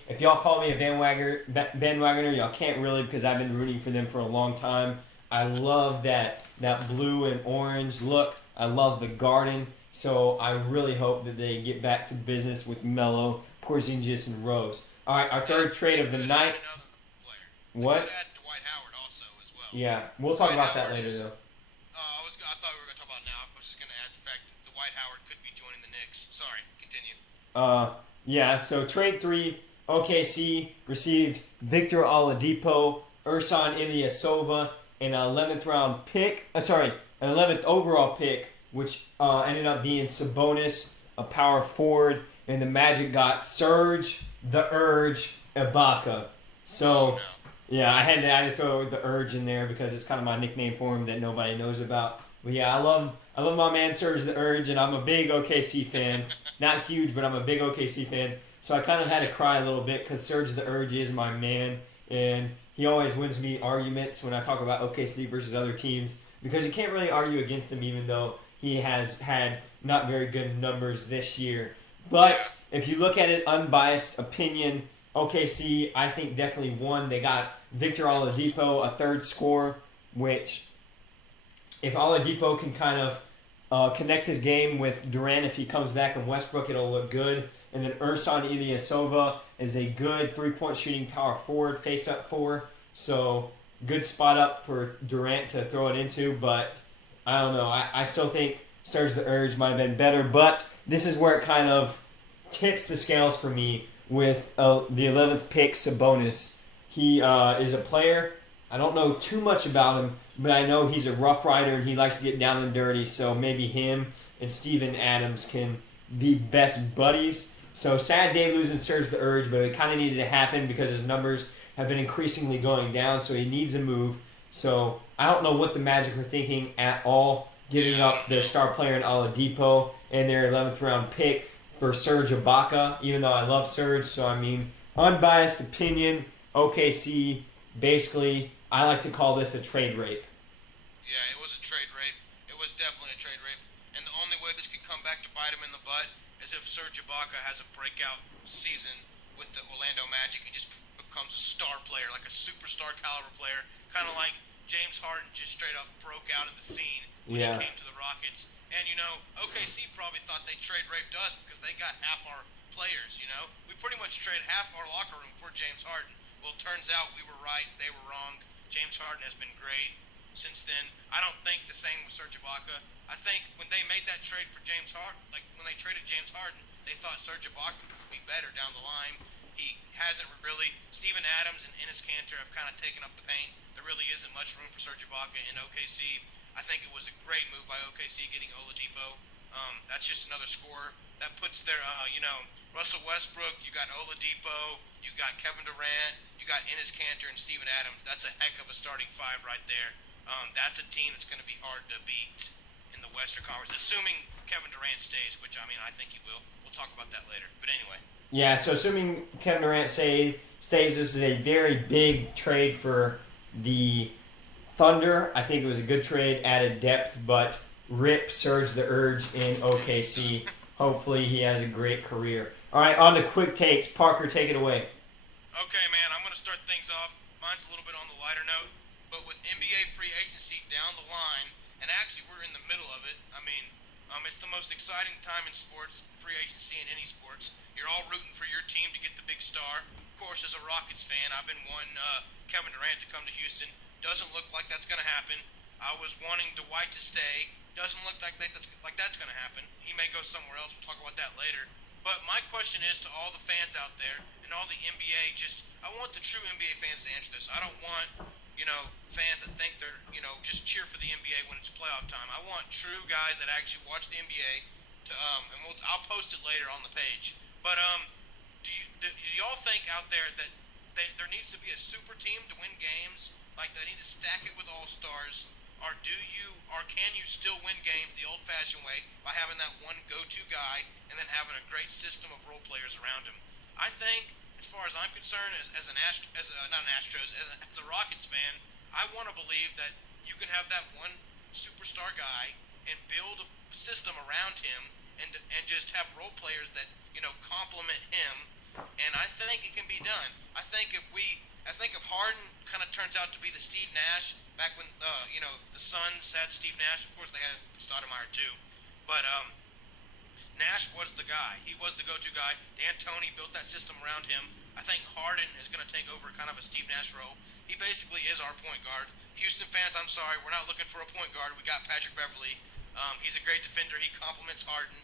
if y'all call me a bandwagoner, y'all can't really because I've been rooting for them for a long time. I love that blue and orange look. I love the Garden. So I really hope that they get back to business with Melo, Porzingis, and Rose. All right, our third trade of the They could night. add another player. They What? could add Dwight Howard also as well. Yeah, we'll talk Dwight about that Howard later is- though. I thought we were going to talk about it now. I was just going to add the fact that Dwight Howard could be joining the Knicks. Sorry, continue. So trade 3, OKC received Victor Oladipo, Ersan Ilyasova, and an 11th round pick. An 11th overall pick, which ended up being Sabonis, a power forward, and the Magic got Serge the Urge Ibaka. So No. yeah, I had to throw the Urge in there because it's kind of my nickname for him that nobody knows about. But yeah, I love my man Serge the Urge, and I'm a big OKC fan. Not huge, but I'm a big OKC fan. So I kind of had to cry a little bit because Serge the Urge is my man, and he always wins me arguments when I talk about OKC versus other teams because you can't really argue against him even though he has had not very good numbers this year. But if you look at it, unbiased opinion, OKC I think definitely won. They got Victor Oladipo, a third scorer, which if Oladipo can kind of connect his game with Durant if he comes back and Westbrook, it'll look good. And then Ersan Ilyasova is a good three-point shooting power forward, face-up forward. So good spot up for Durant to throw it into. But I don't know. I still think Serge the Urge might have been better. But this is where it kind of tips the scales for me with the 11th pick, Sabonis. He is a player. I don't know too much about him, but I know he's a rough rider and he likes to get down and dirty. So maybe him and Steven Adams can be best buddies. So sad day losing Serge the Urge, but it kind of needed to happen because his numbers have been increasingly going down. So he needs a move. So I don't know what the Magic are thinking at all, giving up their star player in Oladipo and their 11th round pick for Serge Ibaka. Even though I love Serge, so I mean unbiased opinion. OKC basically. I like to call this a trade rape. Yeah, it was a trade rape. It was definitely a trade rape. And the only way this could come back to bite him in the butt is if Serge Ibaka has a breakout season with the Orlando Magic and just becomes a star player, like a superstar caliber player, kind of like James Harden just straight up broke out of the scene when Yeah. he came to the Rockets. And, OKC probably thought they trade raped us because they got half our players, We pretty much traded half our locker room for James Harden. Well, it turns out we were right, they were wrong. James Harden has been great since then. I don't think the same with Serge Ibaka. I think when they made that trade for James Harden, like when they traded James Harden, they thought Serge Ibaka would be better down the line. He hasn't really. Steven Adams and Enes Kanter have kind of taken up the paint. There really isn't much room for Serge Ibaka in OKC. I think it was a great move by OKC getting Oladipo. That's just another scorer. That puts their, Russell Westbrook. You got Oladipo. You got Kevin Durant. You got Enes Kanter and Steven Adams. That's a heck of a starting five right there. That's a team that's going to be hard to beat in the Western Conference, assuming Kevin Durant stays, which I think he will. We'll talk about that later. But anyway. Yeah, so assuming Kevin Durant stays, this is a very big trade for the Thunder. I think it was a good trade, added depth, but rip Surge the Urge in OKC. Hopefully he has a great career. All right, on to quick takes. Parker, take it away. Okay, man, I'm going to start things off. Mine's a little bit on the lighter note, but with NBA free agency down the line, and actually we're in the middle of it. I mean, it's the most exciting time in sports, free agency in any sports. You're all rooting for your team to get the big star. Of course, as a Rockets fan, I've been wanting Kevin Durant to come to Houston. Doesn't look like that's going to happen. I was wanting Dwight to stay. Doesn't look like that's going to happen. He may go somewhere else. We'll talk about that later. But my question is to all the fans out there and all the NBA, I want the true NBA fans to answer this. I don't want, fans that think they're, just cheer for the NBA when it's playoff time. I want true guys that actually watch the NBA to, I'll post it later on the page. But do y'all think out there that there needs to be a super team to win games? Like they need to stack it with all-stars? Or can you still win games the old-fashioned way by having that one go-to guy and then having a great system of role players around him? I think, as far as I'm concerned, as a Rockets fan, I want to believe that you can have that one superstar guy and build a system around him and just have role players that complement him. And I think it can be done. I think if Harden kind of turns out to be the Steve Nash back when the Suns had Steve Nash. Of course, they had Stoudemire too, but Nash was the guy. He was the go-to guy. D'Antoni built that system around him. I think Harden is going to take over kind of a Steve Nash role. He basically is our point guard. Houston fans, I'm sorry, we're not looking for a point guard. We got Patrick Beverley. He's a great defender. He complements Harden.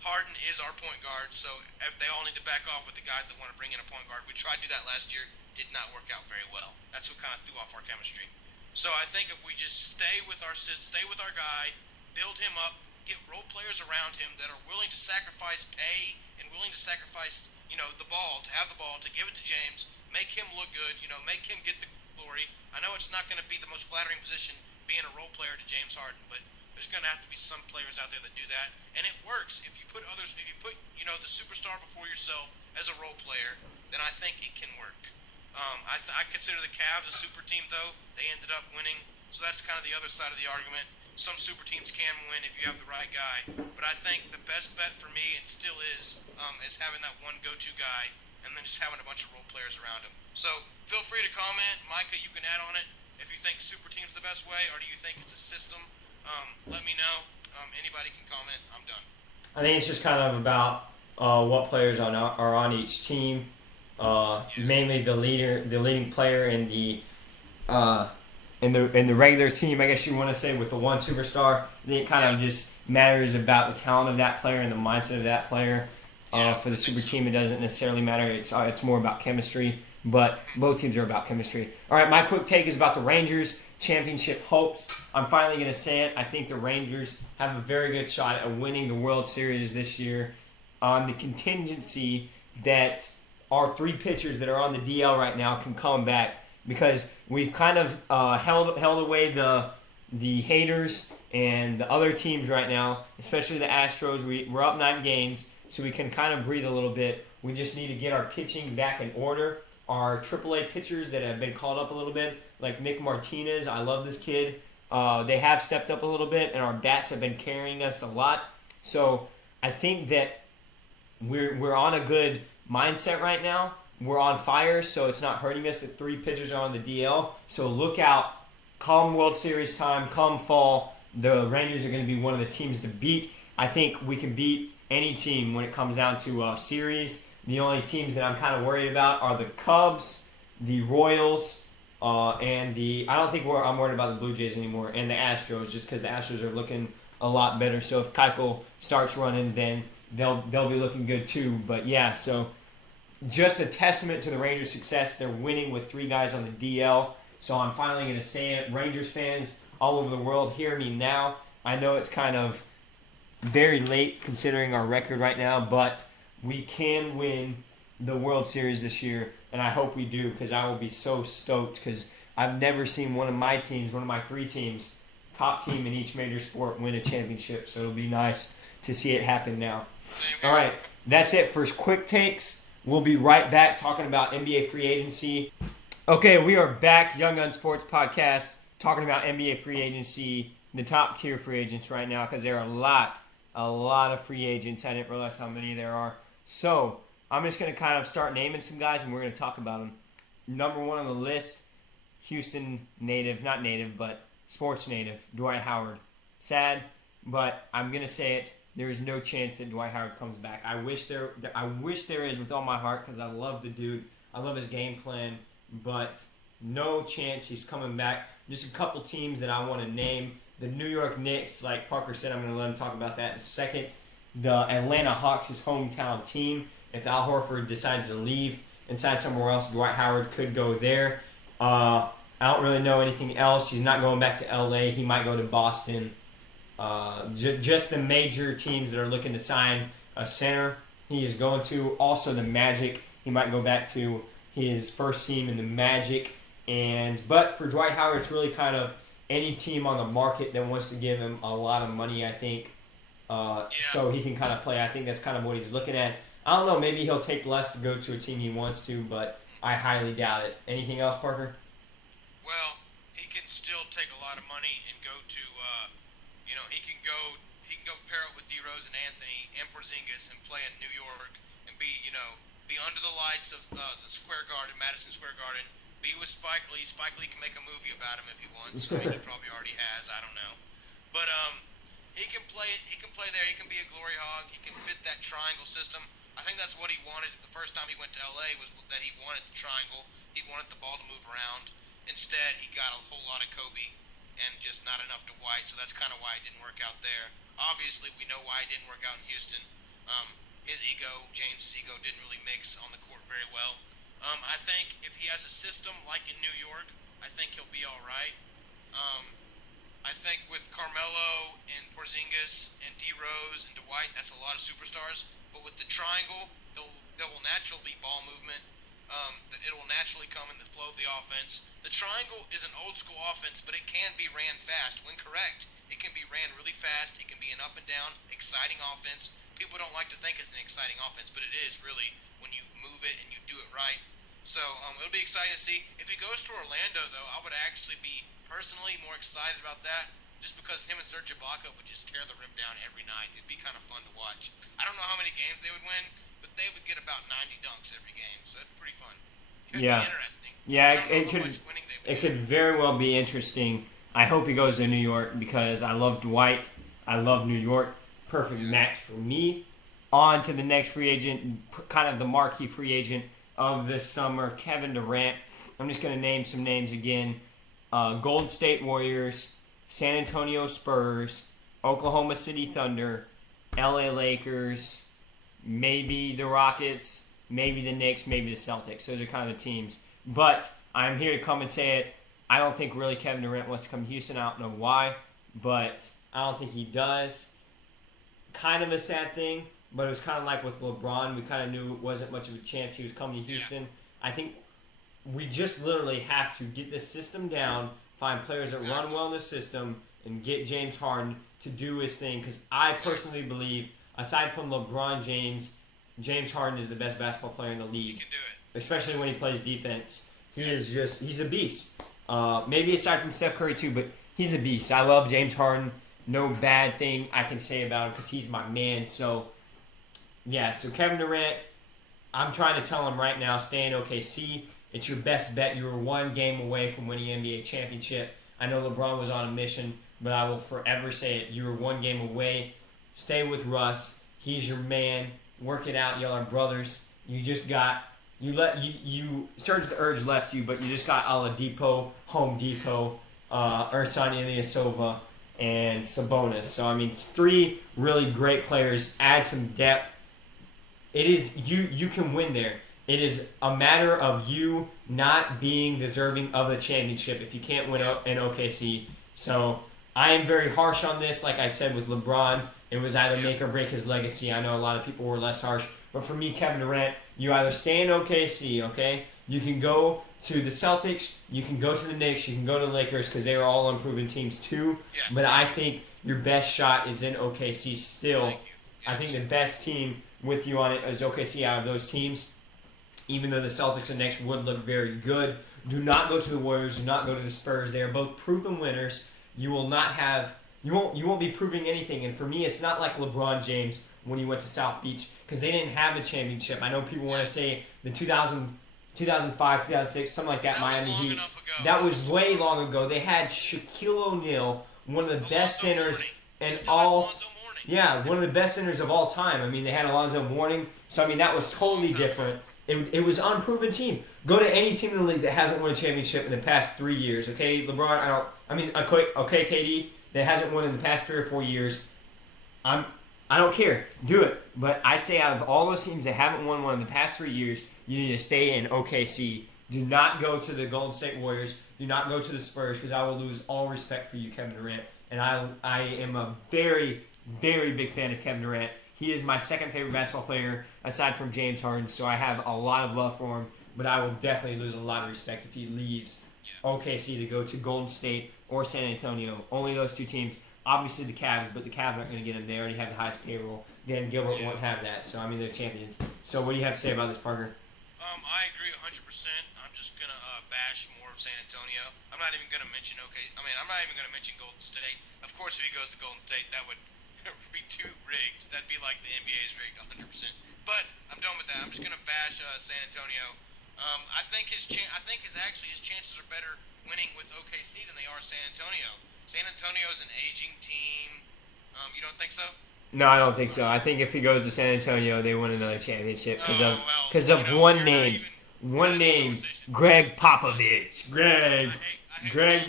Harden is our point guard, so they all need to back off with the guys that want to bring in a point guard. We tried to do that last year. Did not work out very well. That's what kind of threw off our chemistry. So I think if we just stay with our guy, build him up, get role players around him that are willing to sacrifice pay and willing to sacrifice, the ball, to have the ball, to give it to James, make him look good, make him get the glory. I know it's not going to be the most flattering position being a role player to James Harden, but there's going to have to be some players out there that do that, and it works. If you put the superstar before yourself as a role player, then I think it can work. I consider the Cavs a super team, though. They ended up winning, so that's kind of the other side of the argument. Some super teams can win if you have the right guy, but I think the best bet for me, and still is having that one go-to guy, and then just having a bunch of role players around him. So feel free to comment. Micah, you can add on it if you think super team's the best way, or do you think it's a system? Let me know. Anybody can comment. I'm done. I think it's just kind of about what players are on each team. Mainly the leading player in the regular team. I guess you want to say with the one superstar. I think it kind of just matters about the talent of that player and the mindset of that player. For the super team, it doesn't necessarily matter. It's more about chemistry. But both teams are about chemistry. All right, my quick take is about the Rangers championship hopes. I'm finally going to say it. I think the Rangers have a very good shot at winning the World Series this year on the contingency that our three pitchers that are on the DL right now can come back, because we've kind of held away the haters and the other teams right now, especially the Astros. We're up 9 games, so we can kind of breathe a little bit. We just need to get our pitching back in order. Our AAA pitchers that have been called up a little bit, like Nick Martinez, I love this kid. They have stepped up a little bit, and our bats have been carrying us a lot. So I think that we're on a good mindset right now. We're on fire, so it's not hurting us that 3 pitchers are on the DL. So look out. Come World Series time, come fall, the Rangers are going to be one of the teams to beat. I think we can beat any team when it comes down to a series. The only teams that I'm kind of worried about are the Cubs, the Royals, I don't think I'm worried about the Blue Jays anymore, and the Astros, just because the Astros are looking a lot better. So if Keuchel starts running, then they'll be looking good too. But yeah, so just a testament to the Rangers' success. They're winning with 3 guys on the DL. So I'm finally going to say it. Rangers fans all over the world, hear me now. I know it's kind of very late considering our record right now, but we can win the World Series this year, and I hope we do because I will be so stoked because I've never seen one of my 3 teams, top team in each major sport, win a championship. So it'll be nice to see it happen now. All right, that's it for quick takes. We'll be right back talking about NBA free agency. Okay, we are back, Young Gun Sports Podcast, talking about NBA free agency, the top tier free agents right now because there are a lot of free agents. I didn't realize how many there are. So I'm just going to kind of start naming some guys, and we're going to talk about them. Number 1 on the list, Houston native, not native, but sports native, Dwight Howard. Sad, but I'm going to say it. There is no chance that Dwight Howard comes back. I wish there is with all my heart because I love the dude. I love his game plan, but no chance he's coming back. Just a couple teams that I want to name. The New York Knicks, like Parker said, I'm going to let him talk about that in a second. The Atlanta Hawks, his hometown team. If Al Horford decides to leave and sign somewhere else, Dwight Howard could go there. I don't really know anything else. He's not going back to LA. He might go to Boston. Just the major teams that are looking to sign a center, he is going to. Also the Magic, he might go back to his first team in the Magic. But for Dwight Howard, it's really kind of any team on the market that wants to give him a lot of money, I think, so he can kind of play. I think that's kind of what he's looking at. I don't know, maybe he'll take less to go to a team he wants to, but I highly doubt it. Anything else, Parker? Well, he can still take a lot of money and go to, he can go pair up with D Rose and Anthony and Porzingis and play in New York and be under the lights of the Square Garden, Madison Square Garden. Be with Spike Lee. Spike Lee can make a movie about him if he wants. I mean, he probably already has. I don't know, but he can play. He can play there. He can be a glory hog. He can fit that triangle system. I think that's what he wanted the first time he went to LA was that he wanted the triangle. He wanted the ball to move around. Instead, he got a whole lot of Kobe and just not enough Dwight. So that's kind of why it didn't work out there. Obviously, we know why it didn't work out in Houston. James' ego, didn't really mix on the court very well. I think if he has a system like in New York, I think he'll be all right. I think with Carmelo and Porzingis and D Rose and Dwight, that's a lot of superstars. But with the triangle, there will naturally be ball movement. It will naturally come in the flow of the offense. The triangle is an old school offense, but it can be ran fast. When correct, it can be ran really fast. It can be an up and down, exciting offense. People don't like to think it's an exciting offense, but it is really when you move it and you do it right. So it'll be exciting to see. If he goes to Orlando, though, I would actually be personally more excited about that just because him and Serge Ibaka would just tear the rim down every night. It'd be kind of fun to watch. I don't know how many games they would win, but they would get about 90 dunks every game, so it'd be pretty fun. It could be interesting. Yeah, it could very well be interesting. I hope he goes to New York because I love Dwight. I love New York. Perfect match for me. On to the next free agent, kind of the marquee free agent of this summer, Kevin Durant. I'm just going to name some names again. Golden State Warriors, San Antonio Spurs, Oklahoma City Thunder, LA Lakers, maybe the Rockets, maybe the Knicks, maybe the Celtics. Those are kind of the teams. But I'm here to come and say it. I don't think really Kevin Durant wants to come to Houston. I don't know why, but I don't think he does. Kind of a sad thing, but it was kind of like with LeBron. We kind of knew it wasn't much of a chance he was coming to Houston. Yeah. I think we just literally have to get this system down, find players that run well in the system, and get James Harden to do his thing. Because I personally believe, aside from LeBron James, James Harden is the best basketball player in the league. He can do it. Especially when he plays defense. He's a beast. Maybe aside from Steph Curry too, but he's a beast. I love James Harden. No bad thing I can say about him because he's my man. So, yeah. So Kevin Durant, I'm trying to tell him right now, stay in OKC. It's your best bet. You were one game away from winning NBA championship. I know LeBron was on a mission, but I will forever say it. You were one game away. Stay with Russ. He's your man. Work it out. Y'all are brothers. You just got you Surge the Urge left you, but you just got Oladipo, Home Depot, Ersan Ilyasova, and Sabonis. So I mean, it's three really great players. Add some depth. It is you can win there. It is a matter of you not being deserving of the championship if you can't win in OKC. So I am very harsh on this. Like I said with LeBron, it was either make or break his legacy. I know a lot of people were less harsh, but for me, Kevin Durant, you either stay in OKC, okay? You can go to the Celtics, you can go to the Knicks, you can go to the Lakers because they are all unproven teams too. Yeah. But I think your best shot is in OKC still. Thank you. Yes. I think the best team with you on it is OKC out of those teams. Even though the Celtics and Knicks would look very good, do not go to the Warriors. Do not go to the Spurs. They are both proven winners. You will not have. You won't be proving anything. And for me, it's not like LeBron James when he went to South Beach because they didn't have the championship. I know people want to say the 2005, 2006, something like that, Miami Heat. That was way long ago. They had Shaquille O'Neal, one of the best centers in all. Yeah, one of the best centers of all time. I mean, they had Alonzo Mourning. So, I mean, that was totally different. It was an unproven team. Go to any team in the league that hasn't won a championship in the past 3 years. Okay, LeBron. Okay, KD that hasn't won in the past 3 or 4 years. I don't care. Do it. But I say out of all those teams that haven't won one in the past 3 years, you need to stay in OKC. Do not go to the Golden State Warriors. Do not go to the Spurs because I will lose all respect for you, Kevin Durant. And I am a very, very big fan of Kevin Durant. He is my second favorite basketball player aside from James Harden, so I have a lot of love for him, but I will definitely lose a lot of respect if he leaves OKC to go to Golden State or San Antonio. Only those two teams. Obviously the Cavs, but the Cavs aren't going to get him. They already have the highest payroll. Dan Gilbert won't have that, so I mean they're champions. So what do you have to say about this, Parker? I agree 100%. I'm just going to bash more of San Antonio. I'm not even going to mention I'm not even going to mention Golden State. Of course, if he goes to Golden State, that would be too rigged. That'd be like the NBA's rigged 100%. But I'm done with that. I'm just gonna bash San Antonio. I think his chances are better winning with OKC than they are San Antonio. San Antonio is an aging team. You don't think so? No, I don't think so. I think if he goes to San Antonio, they win another championship because of one name. One name, Greg Popovich. Greg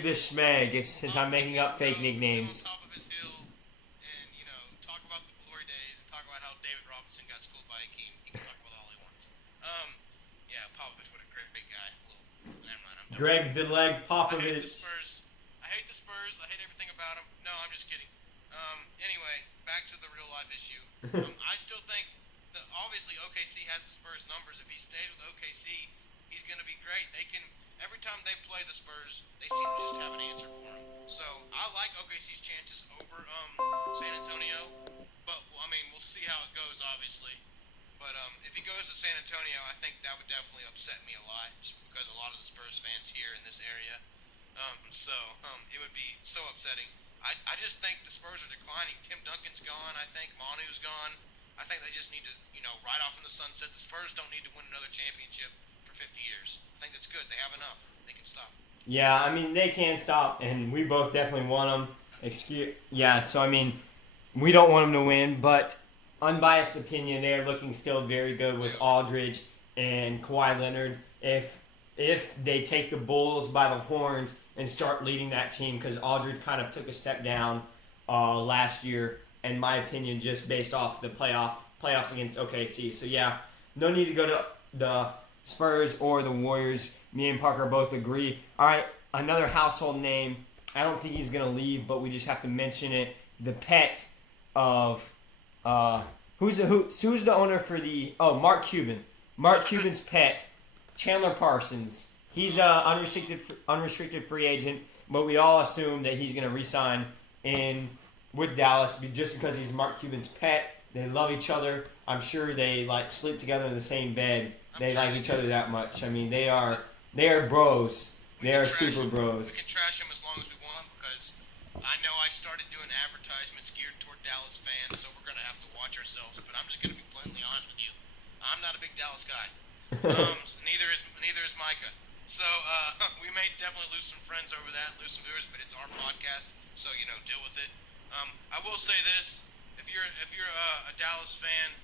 the Schmeg. Since I'm making up fake nicknames. Greg the Leg Popovich. I hate the Spurs. I hate everything about them. No, I'm just kidding. Anyway, back to the real life issue. I still think that obviously OKC has the Spurs numbers. If he stays with OKC, he's going to be great. Every time they play the Spurs, they seem to just have an answer for him. So I like OKC's chances over San Antonio. But I mean, we'll see how it goes, obviously. But if he goes to San Antonio, I think that would definitely upset me a lot, just because a lot of the Spurs fans here in this area. It would be so upsetting. I just think the Spurs are declining. Tim Duncan's gone. I think Manu's gone. I think they just need to, ride off in the sunset. The Spurs don't need to win another championship for 50 years. I think that's good. They have enough. They can stop. Yeah, I mean, they can stop, and we both definitely want them. So, I mean, we don't want them to win, but unbiased opinion, they are looking still very good with Aldridge and Kawhi Leonard. If they take the Bulls by the horns and start leading that team, because Aldridge kind of took a step down last year, in my opinion, just based off the playoffs against OKC. So yeah, no need to go to the Spurs or the Warriors. Me and Parker both agree. All right, another household name. I don't think he's gonna leave, but we just have to mention it. The pet of who's the owner for the Mark Cuban. Mark Cuban's pet, Chandler Parsons. He's a unrestricted free agent, but we all assume that he's gonna re-sign with Dallas just because he's Mark Cuban's pet. They love each other. I'm sure they sleep together in the same bed. They like each other that much. I mean, they are bros. They are super bros. We can trash him as long as we want because I know I started doing advertisements geared toward Dallas fans, so we're gonna have to watch ourselves. But I'm just gonna be bluntly honest with you. I'm not a big Dallas guy. Neither is Micah. So we may definitely lose some friends over that, lose some viewers, but it's our podcast, so deal with it. I will say this: if you're a Dallas fan,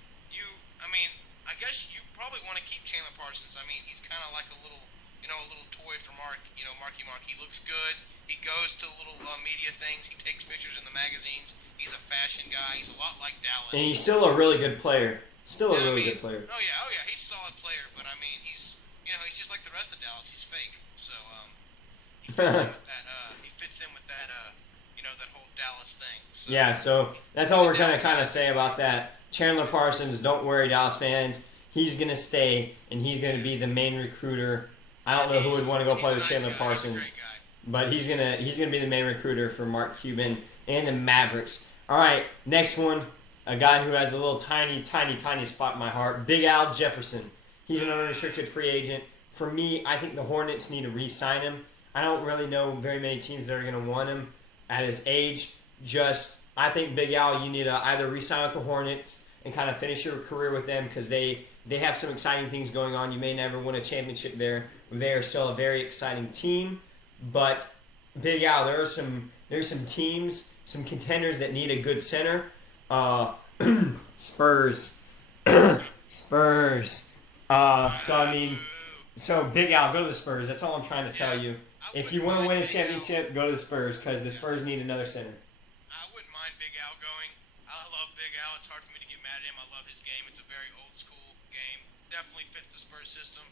I guess you probably want to keep Chandler Parsons. I mean, he's kind of like a little, a little toy for Marky Mark. He looks good. He goes to little media things. He takes pictures in the magazines. He's a fashion guy. He's a lot like Dallas. And he's still a really good player. Still a really good player. Oh yeah. He's a solid player, but I mean, he's just like the rest of Dallas. He's fake. So he fits in with that. That whole Dallas thing. So, yeah. So that's all we're gonna kind of say about that. Chandler Parsons, don't worry, Dallas fans. He's gonna stay, and he's gonna be the main recruiter. I don't know who would want to go play with Chandler Parsons, but he's gonna be the main recruiter for Mark Cuban and the Mavericks. All right, next one, a guy who has a little tiny spot in my heart, Big Al Jefferson. He's an unrestricted free agent. For me, I think the Hornets need to re-sign him. I don't really know very many teams that are gonna want him at his age. I think Big Al, you need to either re-sign with the Hornets and kind of finish your career with them because they have some exciting things going on. You may never win a championship there. They are still a very exciting team, but Big Al, there's some teams, some contenders that need a good center. Spurs. Spurs. So Big Al, go to the Spurs. That's all I'm trying to tell you. If you want to win a championship, go to the Spurs because the Spurs need another center. I wouldn't mind Big Al going. I love Big Al. It's hard for me to get mad at him. I love his game. It's a very old school game. Definitely fits the Spurs system.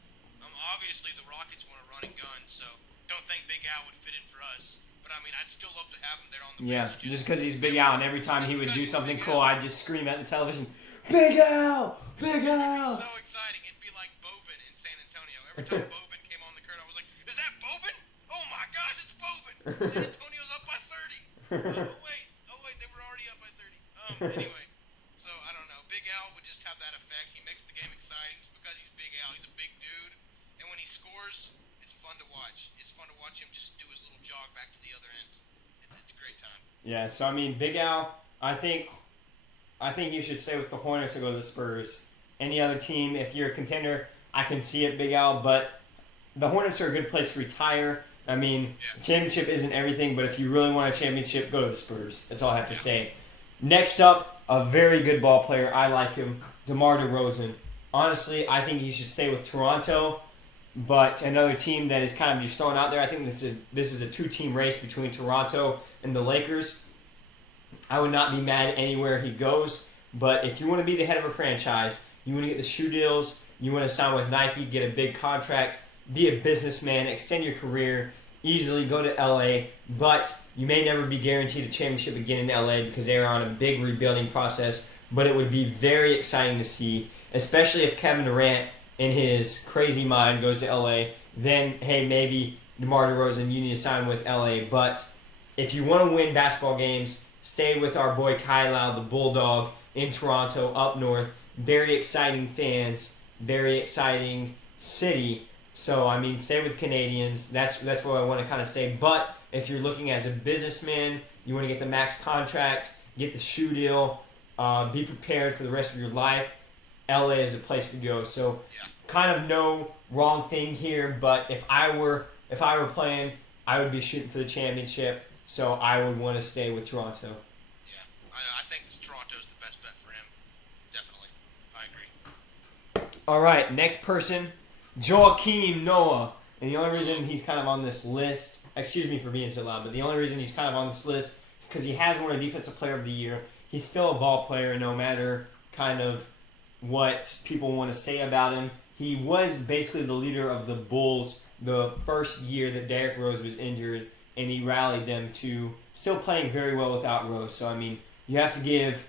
Obviously, the Rockets want to run and gun, so don't think Big Al would fit in for us. But I mean, I'd still love to have him there on the bench. Yeah, just because he's Big Al, and every time he would do something cool, I'd just scream at the television, "Big Al! Big Al!" It'd be so exciting. It'd be like Boban in San Antonio. Every time Boban came on the court, I was like, "Is that Boban? Oh my gosh, it's Boban! San Antonio's up by 30. Oh wait, they were already up by 30. Anyway, so I don't know. Big Al would just have that effect. He makes the game exciting just because he's Big Al. He's a big dude, and when he scores, it's fun to watch. It's fun to watch him just do his little jog back to the other end. It's a great time. Yeah. So I mean, Big Al, I think you should stay with the Hornets or go to the Spurs. Any other team, if you're a contender, I can see it, Big Al, but the Hornets are a good place to retire. I mean, championship isn't everything, but if you really want a championship, go to the Spurs. That's all I have to say. Next up, a very good ball player. I like him, DeMar DeRozan. Honestly, I think he should stay with Toronto, but another team that is kind of just thrown out there, I think this is a two-team race between Toronto and the Lakers. I would not be mad anywhere he goes, but if you want to be the head of a franchise, you want to get the shoe deals, you want to sign with Nike, get a big contract, be a businessman, extend your career, easily go to LA, but you may never be guaranteed a championship again in LA because they are on a big rebuilding process, but it would be very exciting to see, especially if Kevin Durant, in his crazy mind, goes to LA, then, hey, maybe DeMar DeRozan, you need to sign with LA, but if you want to win basketball games, stay with our boy Kyle, the Bulldog, in Toronto, up north. Very exciting fans, very exciting city. So, I mean, stay with Canadians. That's what I want to kind of say. But if you're looking as a businessman, you want to get the max contract, get the shoe deal, be prepared for the rest of your life, LA is the place to go. So, kind of no wrong thing here. But if I were playing, I would be shooting for the championship. So, I would want to stay with Toronto. Yeah, I think Toronto's the best bet for him. Definitely. I agree. All right, next person. Joakim Noah. And the only reason he's kind of on this list, excuse me for being so loud, but the only reason he's kind of on this list is because he has won a Defensive Player of the Year. He's still a ball player no matter kind of what people want to say about him. He was basically the leader of the Bulls the first year that Derrick Rose was injured, and he rallied them to still playing very well without Rose. So, I mean, you have to give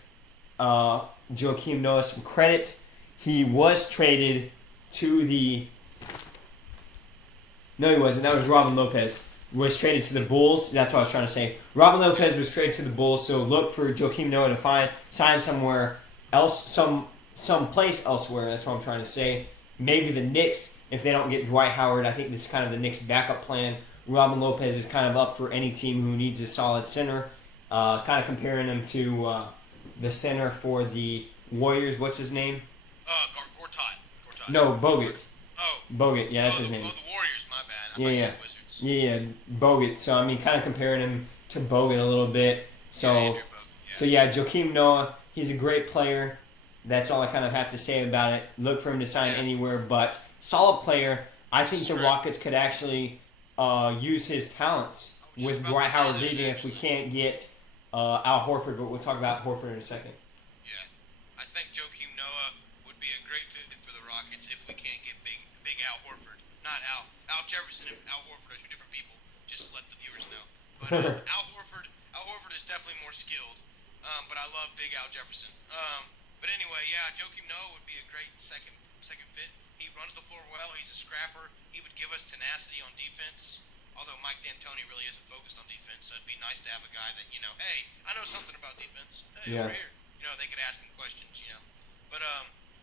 Joakim Noah some credit. He was traded to the... No, he wasn't. That was Robin Lopez. Was traded to the Bulls. That's what I was trying to say. Robin Lopez was traded to the Bulls, so look for Joakim Noah to sign somewhere else, some place elsewhere. That's what I'm trying to say. Maybe the Knicks, if they don't get Dwight Howard. I think this is kind of the Knicks' backup plan. Robin Lopez is kind of up for any team who needs a solid center. Kind of comparing him to the center for the Warriors. What's his name? Gortat. No, Bogut. Oh. Bogut, yeah, that's his name. Oh, the Warriors, my bad. Yeah. Wizards. Yeah, Bogut. So, I mean, kind of comparing him to Bogut a little bit. So, Andrew Bogut. So Joakim Noah, he's a great player. That's all I kind of have to say about it. Look for him to sign Yeah. anywhere, but solid player. I think the Straight. Rockets could actually use his talents I was just with about to Dwight say Howard that, leaving if we actually. can't get Al Horford, but we'll talk about Horford in a second. Yeah, I think Joakim Noah would be a great fit for the Rockets if we can't get big Al Horford. Not Al Jefferson and Al Horford are two different people. Just to let the viewers know. But Al Horford is definitely more skilled. But I love big Al Jefferson. But anyway, yeah, Joakim Noah would be a great second fit. He runs the floor well. He's a scrapper. He would give us tenacity on defense. Although Mike D'Antoni really isn't focused on defense, so it'd be nice to have a guy that, hey, I know something about defense. Hey, Yeah. over here. They could ask him questions. But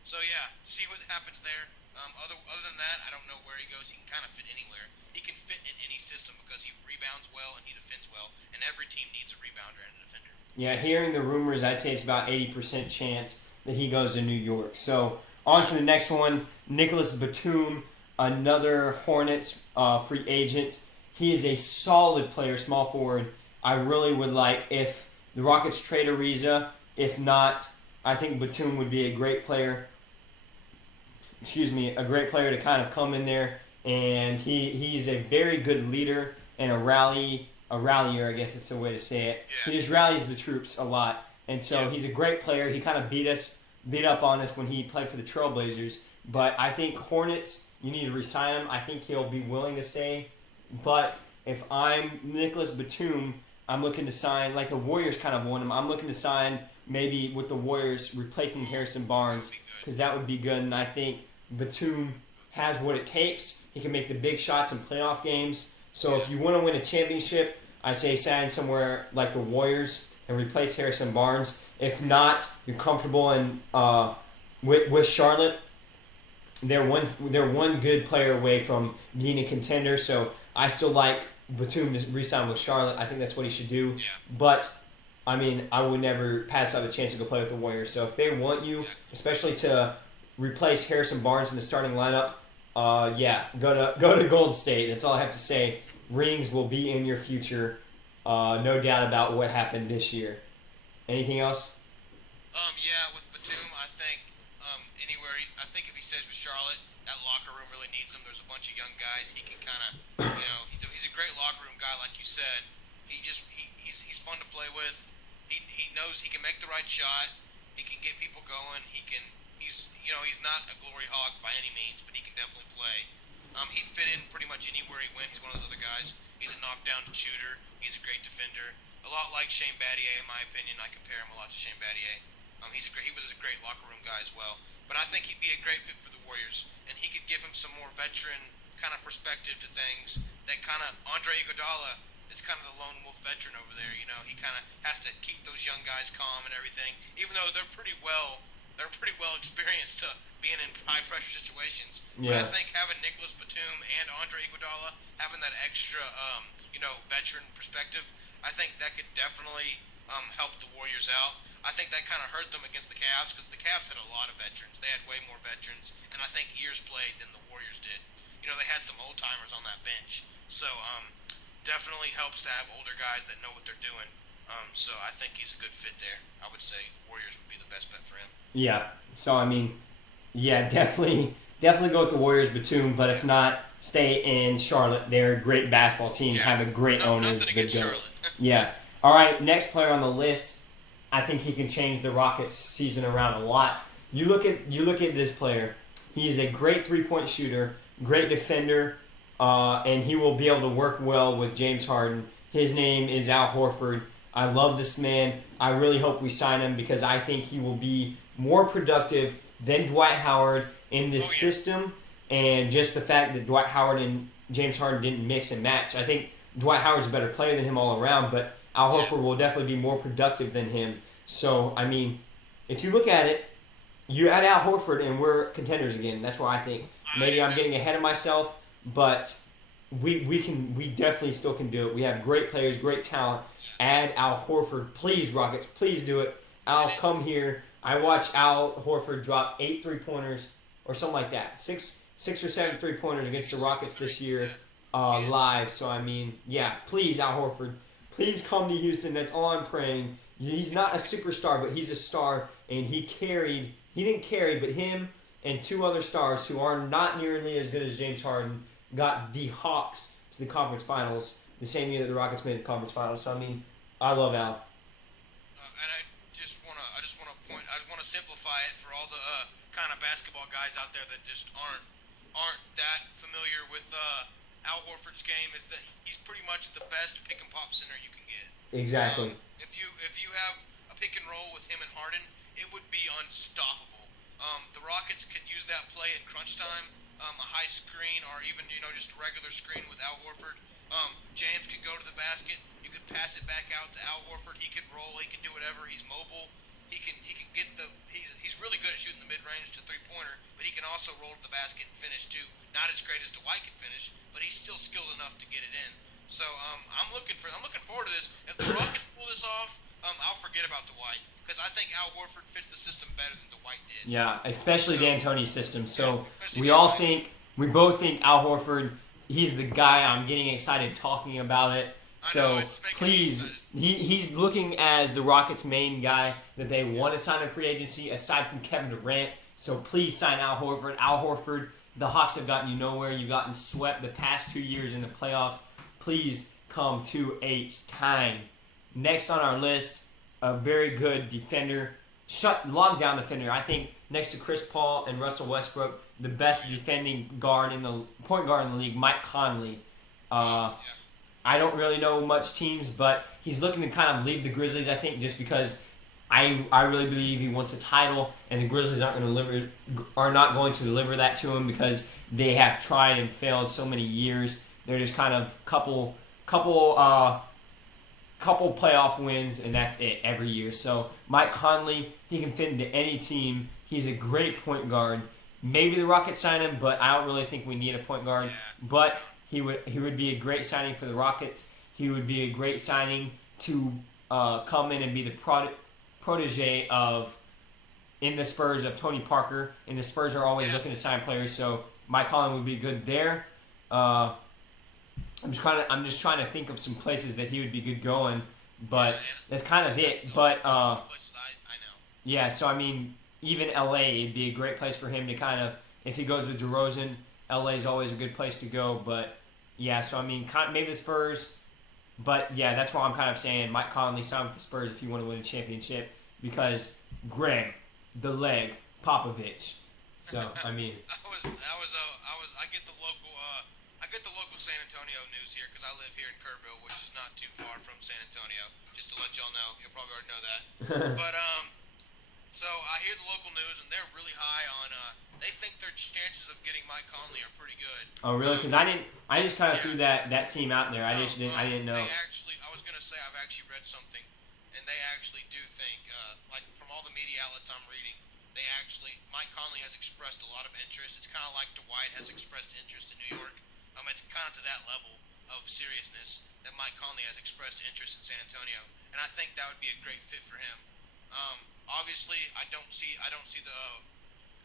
so yeah, see what happens there. Other than that, I don't know where he goes. He can kind of fit anywhere. He can fit in any system because he rebounds well and he defends well, and every team needs a rebounder and a defender. Yeah, hearing the rumors, I'd say it's about 80% chance that he goes to New York. So on to the next one, Nicholas Batum, another Hornets free agent. He is a solid player, small forward. I really would like if the Rockets trade Ariza. If not, I think Batum would be a great player. A great player to kind of come in there, and he's a very good leader and a rallier. I guess is the way to say it. Yeah. He just rallies the troops a lot, and so he's a great player. He kind of beat up on us when he played for the Trailblazers. But I think Hornets, you need to resign him. I think he'll be willing to stay. But if I'm Nicholas Batum, I'm looking to sign, like the Warriors kind of want him, I'm looking to sign maybe with the Warriors replacing Harrison Barnes, because that would be good. And I think Batum has what it takes. He can make the big shots in playoff games. So if you want to win a championship, I say sign somewhere like the Warriors and replace Harrison Barnes. If not, you're comfortable in with Charlotte. They're one good player away from being a contender. So I still like Batum to re-sign with Charlotte. I think that's what he should do. Yeah. But I mean, I would never pass up a chance to go play with the Warriors. So if they want you, especially to replace Harrison Barnes in the starting lineup, go to Golden State. That's all I have to say. Rings will be in your future, no doubt about what happened this year. Anything else? Yeah, with Batum, I think anywhere. I think if he stays with Charlotte, that locker room really needs him. There's a bunch of young guys. He can kind of, he's a great locker room guy, like you said. He's fun to play with. He knows he can make the right shot. He can get people going. He's not a glory hog by any means, but he can definitely play. He'd fit in pretty much anywhere he went. He's one of those other guys. He's a knockdown shooter. He's a great defender. A lot like Shane Battier, in my opinion. I compare him a lot to Shane Battier. He was a great locker room guy as well. But I think he'd be a great fit for the Warriors, and he could give him some more veteran kind of perspective to things. That kind of Andre Iguodala is kind of the lone wolf veteran over there. He kind of has to keep those young guys calm and everything, even though they're pretty well experienced to being in high pressure situations. Yeah. But I think having Nicholas Batum and Andre Iguodala having that extra veteran perspective, I think that could definitely help the Warriors out. I think that kind of hurt them against the Cavs because the Cavs had a lot of veterans. They had way more veterans, and I think years played than the Warriors did. They had some old timers on that bench, so definitely helps to have older guys that know what they're doing. So I think he's a good fit there. I would say Warriors would be the best bet for him. Yeah. So I mean, yeah, definitely go with the Warriors, Batum. But if not, stay in Charlotte. They're a great basketball team. Yeah. Have a great owner. Nothing against Charlotte. Yeah. All right. Next player on the list. I think he can change the Rockets' season around a lot. You look at this player. He is a great 3-point shooter, great defender, and he will be able to work well with James Harden. His name is Al Horford. I love this man. I really hope we sign him because I think he will be more productive than Dwight Howard in this system. And just the fact that Dwight Howard and James Harden didn't mix and match. I think Dwight Howard's a better player than him all around, but Al Horford will definitely be more productive than him. So, I mean, if you look at it, you add Al Horford and we're contenders again. That's what I think. Maybe I'm getting ahead of myself, but we definitely still can do it. We have great players, great talent. Add Al Horford. Please, Rockets, please do it. Al, come here. I watched Al Horford drop 8 3-pointers or something like that. Six or 7 3-pointers against the Rockets this year live. So, I mean, yeah, please, Al Horford. Please come to Houston. That's all I'm praying. He's not a superstar, but he's a star, and he he didn't carry, but him and two other stars who are not nearly as good as James Harden got the Hawks to the conference finals the same year that the Rockets made the conference finals. So I mean, I love Al. And I just wanna simplify it for all the kind of basketball guys out there that just aren't that familiar with Al Horford's game. Is that he's pretty much the best pick and pop center you can get. Exactly. If you have a pick and roll with him and Harden, it would be unstoppable. The Rockets could use that play in crunch time, a high screen, or even just a regular screen with Al Horford. James could go to the basket. You could pass it back out to Al Horford. He could roll. He can do whatever. He's mobile. He can get he's really good at shooting the mid range to 3-pointer, but he can also roll to the basket and finish too. Not as great as Dwight can finish, but he's still skilled enough to get it in. So I'm looking forward to this. If the Rockets pull this off, I'll forget about Dwight because I think Al Horford fits the system better than Dwight did. Yeah, especially D'Antoni's system. So yeah, we both think Al Horford. He's the guy. I'm getting excited talking about it. So please, he's looking as the Rockets' main guy that they want to sign in free agency aside from Kevin Durant. So please sign Al Horford. Al Horford, the Hawks have gotten you nowhere. You've gotten swept the past 2 years in the playoffs. Please come to H-Time. Next on our list, a very good defender, lockdown defender. I think next to Chris Paul and Russell Westbrook, the best defending point guard in the league, Mike Conley. I don't really know much teams, but he's looking to kind of lead the Grizzlies, I think, just because I really believe he wants a title, and the Grizzlies are not going to deliver that to him because they have tried and failed so many years. They're just kind of couple playoff wins, and that's it every year. So Mike Conley, he can fit into any team. He's a great point guard. Maybe the Rockets sign him, but I don't really think we need a point guard. Yeah. But he would be a great signing for the Rockets. He would be a great signing to come in and be the protege in the Spurs of Tony Parker. And the Spurs are always looking to sign players, so Mike Conley would be good there. I'm just trying to think of some places that he would be good going, but that's kind of it. But yeah, so I mean, even LA would be a great place for him to kind of, if he goes with DeRozan, LA is always a good place to go. But yeah, so I mean, maybe the Spurs. But yeah, that's why I'm kind of saying Mike Conley sign with the Spurs if you want to win a championship, because Greg, the leg, Popovich. So I mean, I get the local San Antonio news here because I live here in Kerrville, which is not too far from San Antonio. Just to let y'all know, you'll probably already know that. But so I hear the local news, and they're really high on. They think their chances of getting Mike Conley are pretty good. Oh really? Because I just kind of threw that team out there. I didn't know. I was gonna say I've actually read something, and they actually do think, like from all the media outlets I'm reading, Mike Conley has expressed a lot of interest. It's kind of like Dwight has expressed interest in New York. It's kind of to that level of seriousness that Mike Conley has expressed interest in San Antonio, and I think that would be a great fit for him. Obviously, I don't see the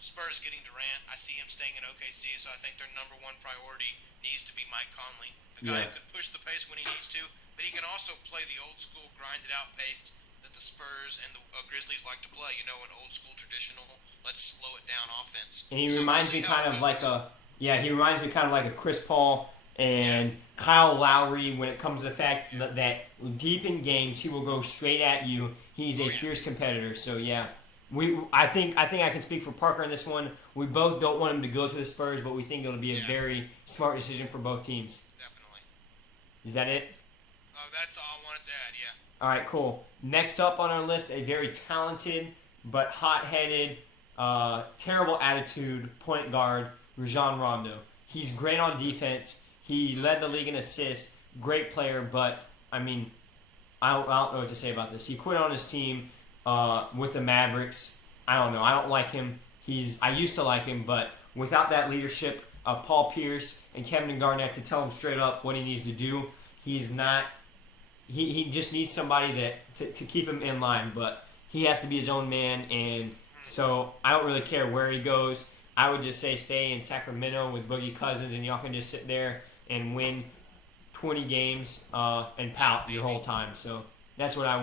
Spurs getting Durant. I see him staying in OKC, so I think their number one priority needs to be Mike Conley, the guy who can push the pace when he needs to, but he can also play the old school grinded out pace that the Spurs and the Grizzlies like to play. An old school traditional, let's slow it down offense. And he reminds me kind of like a Chris Paul and Kyle Lowry when it comes to the fact that deep in games he will go straight at you. He's a fierce competitor. So yeah, I think I can speak for Parker in this one. We both don't want him to go to the Spurs, but we think it'll be a very smart decision for both teams. Definitely. Is that it? That's all I wanted to add. Yeah. All right, cool. Next up on our list, a very talented but hot-headed, terrible attitude point guard, Rajon Rondo. He's great on defense. He led the league in assists. Great player, but I mean, I don't know what to say about this. He quit on his team with the Mavericks. I don't know. I don't like him. I used to like him, but without that leadership of Paul Pierce and Kevin Garnett to tell him straight up what he needs to do, he's not. He just needs somebody to keep him in line, but he has to be his own man, and so I don't really care where he goes. I would just say stay in Sacramento with Boogie Cousins, and y'all can just sit there and win 20 games and pout your whole time. So that's what I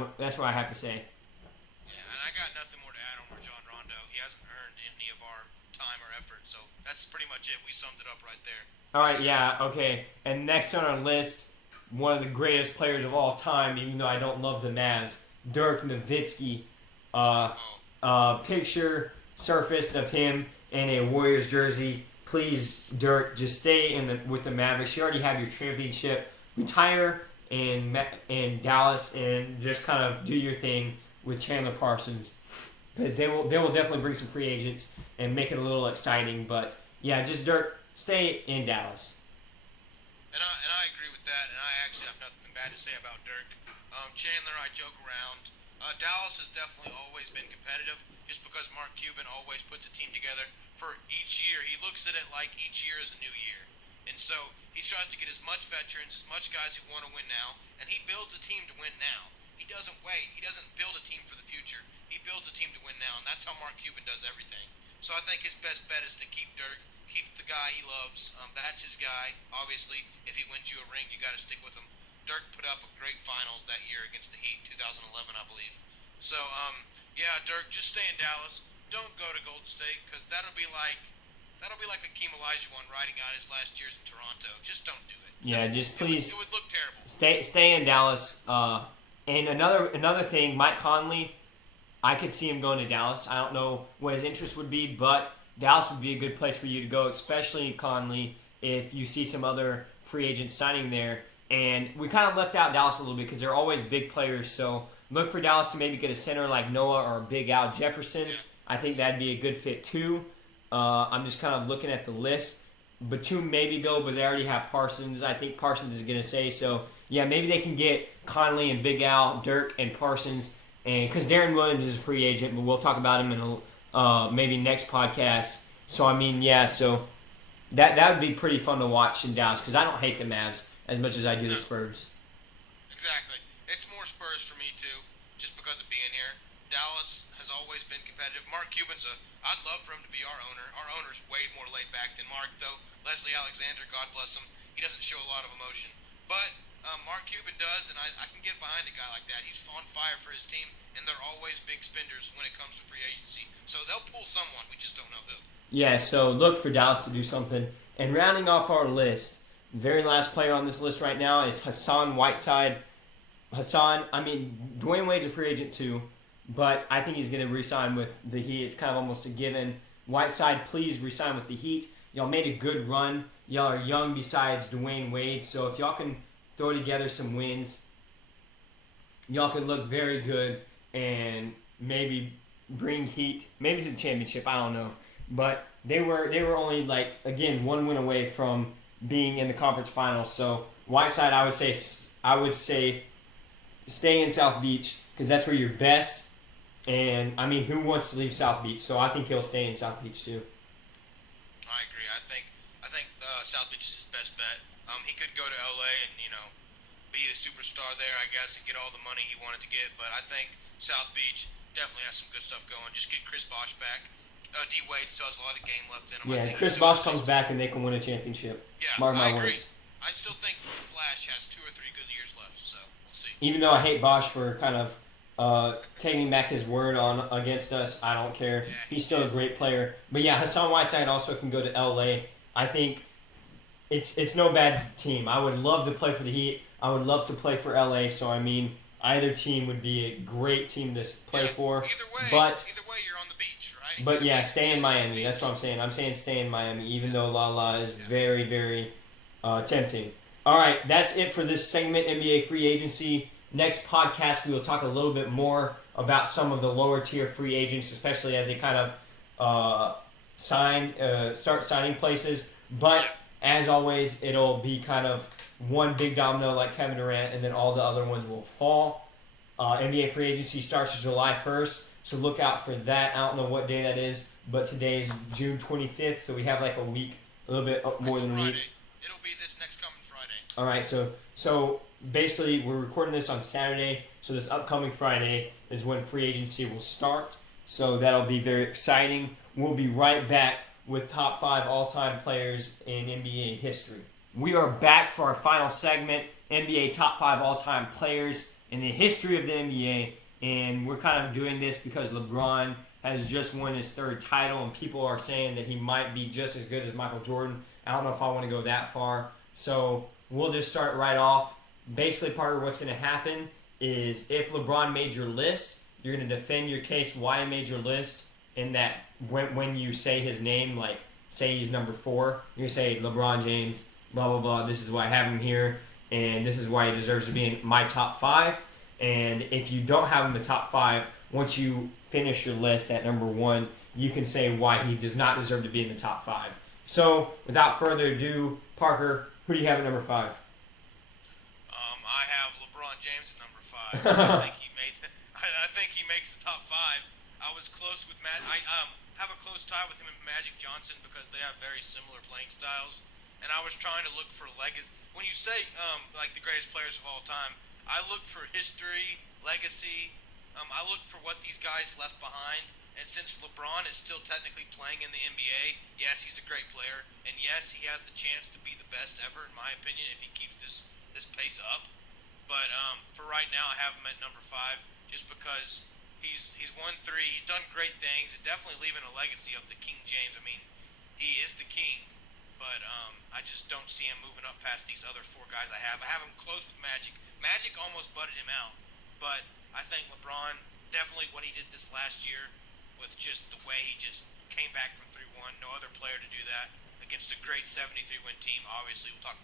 have to say. Yeah, and I got nothing more to add on Rajon Rondo. He hasn't earned So that's pretty much it. We summed it up right there. All right, yeah, okay. And next on our list, one of the greatest players of all time, even though I don't love the Mavs, Dirk Nowitzki. Picture surfaced of him in a Warriors jersey. Please, Dirk, just stay with the Mavericks. You already have your championship. Retire in Dallas and just kind of do your thing with Chandler Parsons, because they will definitely bring some free agents and make it a little exciting. But yeah, just Dirk, stay in Dallas. And I agree with that, and I actually have nothing bad to say about Dirk. Chandler, I joke around. Dallas has definitely always been competitive, just because Mark Cuban always puts a team together for each year. He looks at it like each year is a new year. And so he tries to get as much veterans, as much guys who want to win now, and he builds a team to win now. He doesn't wait. He doesn't build a team for the future. He builds a team to win now, and that's how Mark Cuban does everything. So I think his best bet is to keep Dirk, keep the guy he loves. That's his guy. Obviously, if he wins you a ring, you got to stick with him. Dirk put up a great finals that year against the Heat, 2011, I believe. So, yeah, Dirk, just stay in Dallas. Don't go to Golden State, because that'll be like Hakeem Olajuwon riding out his last years in Toronto. Just don't do it. Yeah, just please. It would look terrible. Stay in Dallas. And another thing, Mike Conley, I could see him going to Dallas. I don't know what his interest would be, but Dallas would be a good place for you to go, especially Conley, if you see some other free agents signing there. And we kind of left out Dallas a little bit because they're always big players. So look for Dallas to maybe get a center like Noah or Big Al Jefferson. Yeah. I think that'd be a good fit too. I'm just kind of looking at the list. Batum maybe go, but they already have Parsons. I think Parsons is going to say so. Yeah, maybe they can get Conley and Big Al, Dirk and Parsons, and because Darren Williams is a free agent, but we'll talk about him in maybe next podcast. So I mean, yeah, so that would be pretty fun to watch in Dallas, because I don't hate the Mavs as much as I do the Spurs. Exactly. It's more Spurs for me too, just because of being here. Dallas has always been competitive. Mark Cuban's I'd love for him to be our owner. Our owner's way more laid back than Mark, though. Leslie Alexander, God bless him, he doesn't show a lot of emotion. But Mark Cuban does, and I can get behind a guy like that. He's on fire for his team, and they're always big spenders when it comes to free agency. So they'll pull someone. We just don't know who. Yeah, so look for Dallas to do something. And rounding off our list, the very last player on this list right now is Hassan Whiteside. Dwayne Wade's a free agent too, but I think he's going to re-sign with the Heat. It's kind of almost a given. Whiteside, please re-sign with the Heat. Y'all made a good run. Y'all are young besides Dwayne Wade, so if y'all can throw together some wins, y'all can look very good and maybe bring Heat maybe to the championship. I don't know, but they were only one win away from being in the conference finals. So Whiteside, I would say stay in South Beach, because that's where you're best. And I mean, who wants to leave South Beach? So I think he'll stay in South Beach too. I agree. I think South Beach is his best bet. He could go to LA and be the superstar there, I guess, and get all the money he wanted to get. But I think South Beach definitely has some good stuff going. Just get Chris Bosh back. D Wade still has a lot of game left in him. Yeah, Chris Bosh comes back and they can win a championship. Yeah, Mark my agree. words. I still think Flash has 2 or 3 good years left, so we'll see. Even though I hate Bosh for kind of taking back his word against us, I don't care. Yeah, He's still a great player. But yeah, Hassan Whiteside also can go to LA. I think it's no bad team. I would love to play for the Heat. I would love to play for LA. So I mean, either team would be a great team to play for. Either way, you're on the beach, right? But yeah, stay in Miami. That's what I'm saying. I'm saying stay in Miami, even though La La is very, very tempting. All right, that's it for this segment, NBA free agency. Next podcast, we will talk a little bit more about some of the lower tier free agents, especially as they kind of start signing places. But as always, it'll be kind of one big domino like Kevin Durant, and then all the other ones will fall. NBA free agency starts July 1st, so look out for that. I don't know what day that is, but today is June 25th, so we have like a week, a little bit more than a week. It'll be this next coming Friday. All right, so basically we're recording this on Saturday, so this upcoming Friday is when free agency will start. So that'll be very exciting. We'll be right back with top 5 all-time players in NBA history. We are back for our final segment, NBA top 5 all-time players in the history of the NBA, and we're kind of doing this because LeBron has just won his third title, and people are saying that he might be just as good as Michael Jordan. I don't know if I want to go that far. So we'll just start right off. Basically, Parker, what's going to happen is if LeBron made your list, you're going to defend your case why he made your list, in that when you say his name, like say he's number 4, you're going to say LeBron James, blah, blah, blah. This is why I have him here, and this is why he deserves to be in my top 5. And if you don't have him in the top 5, once you finish your list at number 1, you can say why he does not deserve to be in the top 5. So, without further ado, Parker, who do you have at number 5? I have LeBron James at number 5. I think he makes the top 5. I was close with Matt. I have a close tie with him and Magic Johnson because they have very similar playing styles. And I was trying to look for legacy. When you say like the greatest players of all time, I look for history, legacy. I look for what these guys left behind. And since LeBron is still technically playing in the NBA, yes, he's a great player, and yes, he has the chance to be the best ever, in my opinion, if he keeps this pace up. But for right now, I have him at number 5, just because he's won 3, he's done great things, and definitely leaving a legacy of the King James. I mean, he is the king, but I just don't see him moving up past these other 4 guys I have. I have him close with Magic. Magic almost butted him out, but I think LeBron, definitely what he did this last year, with just the way he just came back from 3-1. No other player to do that against a great 73-win team. Obviously, we talked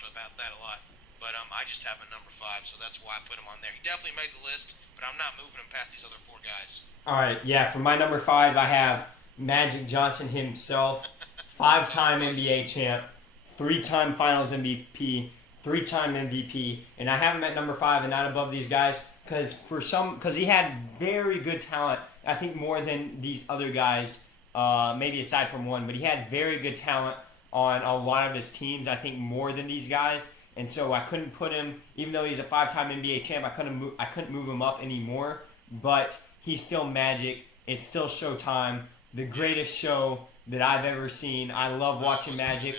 about that a lot. But I just have him number 5, so that's why I put him on there. He definitely made the list, but I'm not moving him past these other 4 guys. All right, yeah, for my number 5, I have Magic Johnson himself, 5-time NBA champ, 3-time Finals MVP, 3-time MVP, and I have him at number 5 and not above these guys because he had very good talent. I think more than these other guys, maybe aside from one, but he had very good talent on a lot of his teams. I think more than these guys, and so I couldn't put him. Even though he's a 5-time NBA champ, I couldn't move him up anymore. But he's still Magic. It's still Showtime, the greatest show that I've ever seen. I love watching Magic.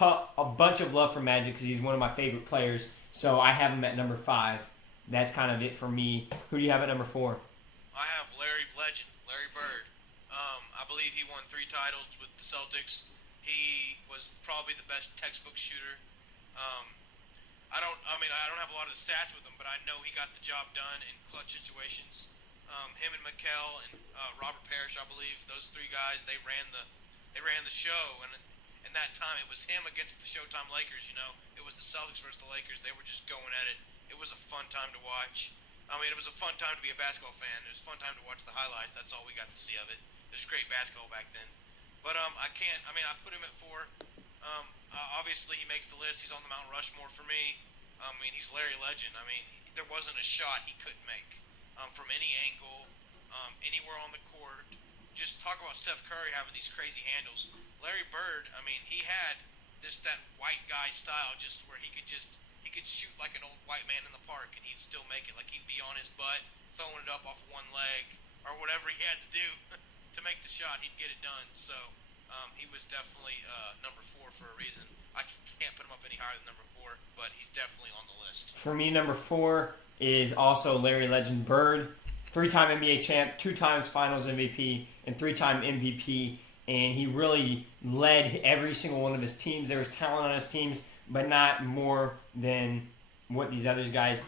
A bunch of love for Magic because he's one of my favorite players. So I have him at number 5. That's kind of it for me. Who do you have at number 4? I have Larry Bird. I believe he won 3 titles with the Celtics. He was probably the best textbook shooter. I don't have a lot of the stats with him, but I know he got the job done in clutch situations. Him and Mikal and Robert Parrish, I believe, those 3 guys, they ran the show, and in that time it was him against the Showtime Lakers. You know, it was the Celtics versus the Lakers. They were just going at it. It was a fun time to watch. It was a fun time to be a basketball fan. It was a fun time to watch the highlights. That's all we got to see of it. It was great basketball back then. But I put him at 4. Obviously, he makes the list. He's on the Mount Rushmore for me. He's Larry Legend. There wasn't a shot he couldn't make from any angle, anywhere on the court. Just talk about Steph Curry having these crazy handles. Larry Bird, he had that white guy style, just where he could shoot like an old white man in the park, and he'd still make it. Like he'd be on his butt, throwing it up off one leg, or whatever he had to do to make the shot. He'd get it done. So he was definitely number 4 for a reason. I can't put him up any higher than number 4, but he's definitely on the list. For me, number 4 is also Larry Legend Bird, 3-time NBA champ, 2 times Finals MVP, and 3-time MVP. And he really led every single one of his teams. There was talent on his teams, but not more than what these other guys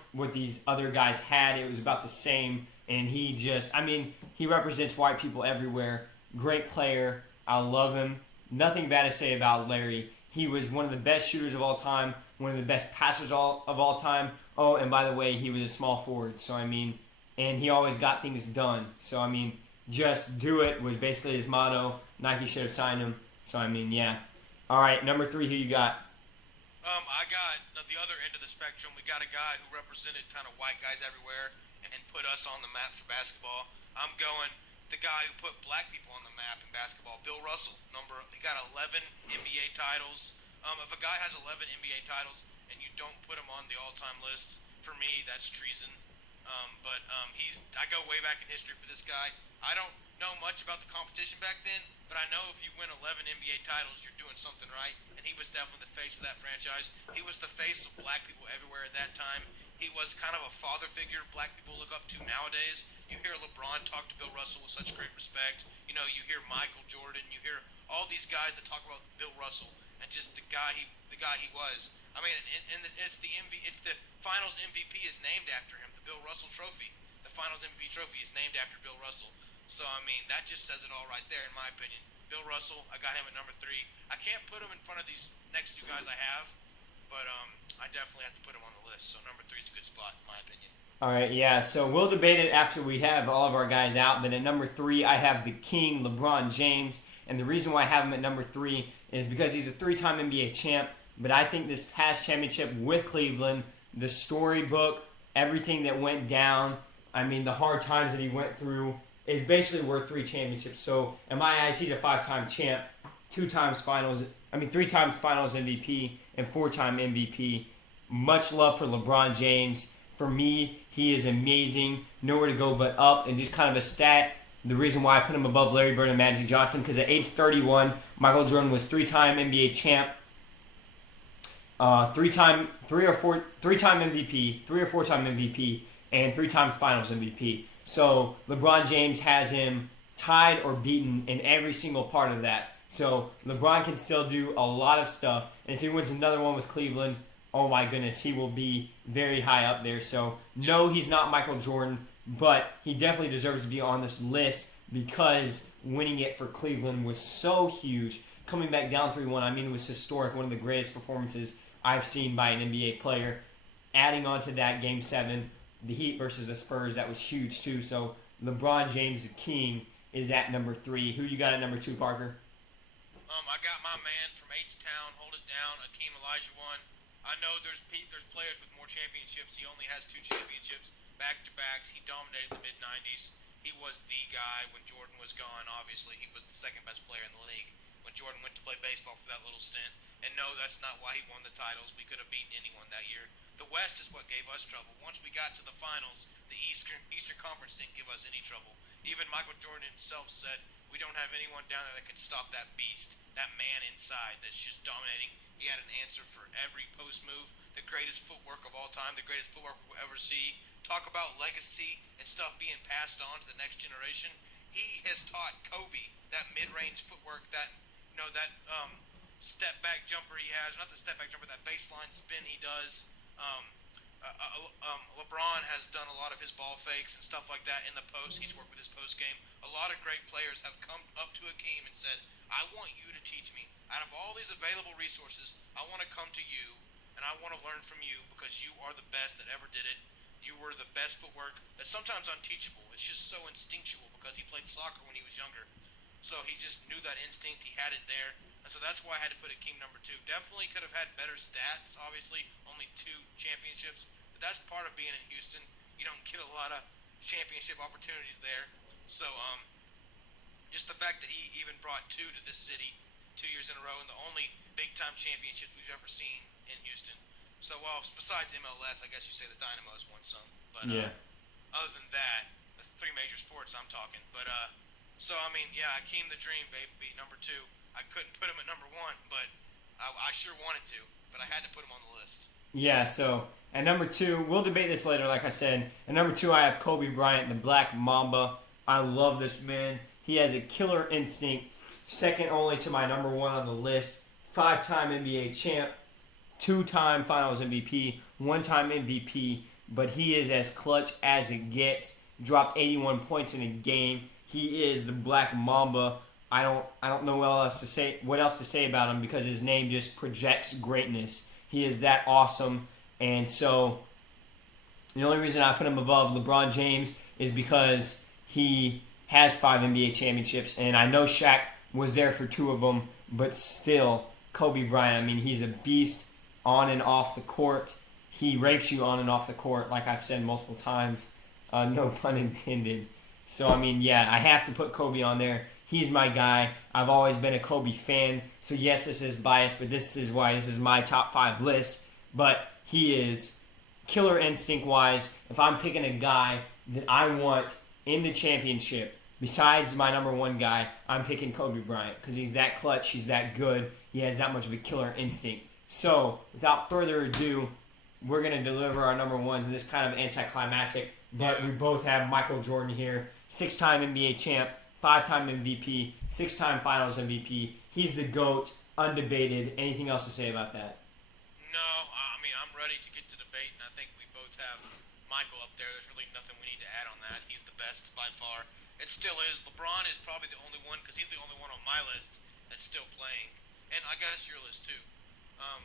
had. It was about the same. And he represents white people everywhere. Great player. I love him. Nothing bad to say about Larry. He was one of the best shooters of all time, one of the best passers of all time. Oh, and by the way, he was a small forward. So, and he always got things done. So, just do it was basically his motto. Nike should have signed him. So, yeah. All right, number 3, who you got? I got the other end of the spectrum. We got a guy who represented kind of white guys everywhere and put us on the map for basketball. I'm going the guy who put black people on the map in basketball, Bill Russell. He got 11 NBA titles. If a guy has 11 NBA titles and you don't put him on the all-time list, for me, that's treason. I go way back in history for this guy. I don't know much about the competition back then, but I know if you win 11 NBA titles, you're doing something right. And he was definitely the face of that franchise. He was the face of black people everywhere at that time. he was kind of a father figure black people look up to nowadays. You hear LeBron talk to Bill Russell with such great respect. You hear Michael Jordan. You hear all these guys that talk about Bill Russell and just the guy he was. I mean, it's the Finals MVP is named after him. The Bill Russell Trophy, the Finals MVP trophy, is named after Bill Russell. So I mean, that just says it all right there, in my opinion. Bill Russell, I got him at number 3. I can't put him in front of these next 2 guys I have, but I definitely have to put him on the list. So number 3 is a good spot, in my opinion. All right, yeah. So we'll debate it after we have all of our guys out. But at number 3, I have the King, LeBron James. And the reason why I have him at number 3 is because he's a 3-time NBA champ. But I think this past championship with Cleveland, the storybook, everything that went down, I mean, the hard times that he went through, is basically worth 3 championships. So in my eyes, he's a 5-time champ, 3 times Finals MVP, and 4-time MVP. Much love for LeBron James. For me, he is amazing. Nowhere to go but up. And just kind of a stat, the reason why I put him above Larry Bird and Magic Johnson, because at age 31, Michael Jordan was 3-time NBA champ, 3-time MVP, 3 or 4-time MVP, and 3 times Finals MVP. So LeBron James has him tied or beaten in every single part of that. So LeBron can still do a lot of stuff. And if he wins another one with Cleveland, oh my goodness, he will be very high up there. So no, he's not Michael Jordan, but he definitely deserves to be on this list because winning it for Cleveland was so huge. Coming back down 3-1, I mean, it was historic. One of the greatest performances I've seen by an NBA player. Adding on to that, Game 7, the Heat versus the Spurs, that was huge too. So LeBron James, the King, is at number 3. Who you got at number 2, Parker? I got my man from H-Town, hold it down, Akeem Olajuwon. I know there's players with more championships. He only has 2 championships, back-to-backs. He dominated the mid-90s. He was the guy when Jordan was gone. Obviously, he was the second-best player in the league when Jordan went to play baseball for that little stint. And no, that's not why he won the titles. We could have beaten anyone that year. The West is what gave us trouble. Once we got to the finals, the Eastern Conference didn't give us any trouble. Even Michael Jordan himself said, we don't have anyone down there that can stop that beast, that man inside that's just dominating. He had an answer for every post move, the greatest footwork of all time, the greatest footwork we'll ever see. Talk about legacy and stuff being passed on to the next generation. He has taught Kobe that mid-range footwork, that step back jumper he has, not the step back jumper, that baseline spin he does. LeBron has done a lot of his ball fakes and stuff like that in the post. He's worked with his post game. A lot of great players have come up to Akeem and said, I want you to teach me. Out of all these available resources, I want to come to you and I want to learn from you because you are the best that ever did it. You were the best footwork. That's sometimes unteachable. It's just so instinctual because he played soccer when he was younger. So he just knew that instinct. He had it there. And so that's why I had to put Akeem number 2. Definitely could have had better stats, obviously. Only 2 championships. But that's part of being in Houston. You don't get a lot of championship opportunities there. So just the fact that he even brought 2 to this city 2 years in a row and the only big-time championships we've ever seen in Houston. So, well, besides MLS, I guess you say the Dynamos won some. But other than that, the 3 major sports I'm talking. But so, I mean, yeah, Akeem the Dream, baby, number 2. I couldn't put him at number 1, but I sure wanted to. But I had to put him on the list. Yeah, so at number 2, we'll debate this later, like I said. At number 2, I have Kobe Bryant, the Black Mamba. I love this man. He has a killer instinct, second only to my number 1 on the list. 5-time NBA champ, 2-time Finals MVP, 1-time MVP, but he is as clutch as it gets. Dropped 81 points in a game. He is the Black Mamba. I don't know what else to say about him because his name just projects greatness. He is that awesome. And so the only reason I put him above LeBron James is because he has 5 NBA championships. And I know Shaq was there for 2 of them, but still, Kobe Bryant, I mean, he's a beast on and off the court. He rapes you on and off the court, like I've said multiple times. No pun intended. So, I mean, yeah, I have to put Kobe on there. He's my guy. I've always been a Kobe fan. So, yes, this is biased, but this is why this is my top 5 list. But he is killer instinct-wise. If I'm picking a guy that I want in the championship, besides my number 1 guy, I'm picking Kobe Bryant because he's that clutch, he's that good, he has that much of a killer instinct. So, without further ado, we're gonna deliver our number ones, and this kind of anticlimactic. But we both have Michael Jordan here, 6-time NBA champ, 5-time MVP, 6-time Finals MVP. He's the GOAT, undebated. Anything else to say about that? No, I mean, I'm ready to get to debate, and I think we both have Michael up there. There's really nothing we need to add on that. He's the best by far. It still is. LeBron is probably the only one, because he's the only one on my list that's still playing. And I guess your list too.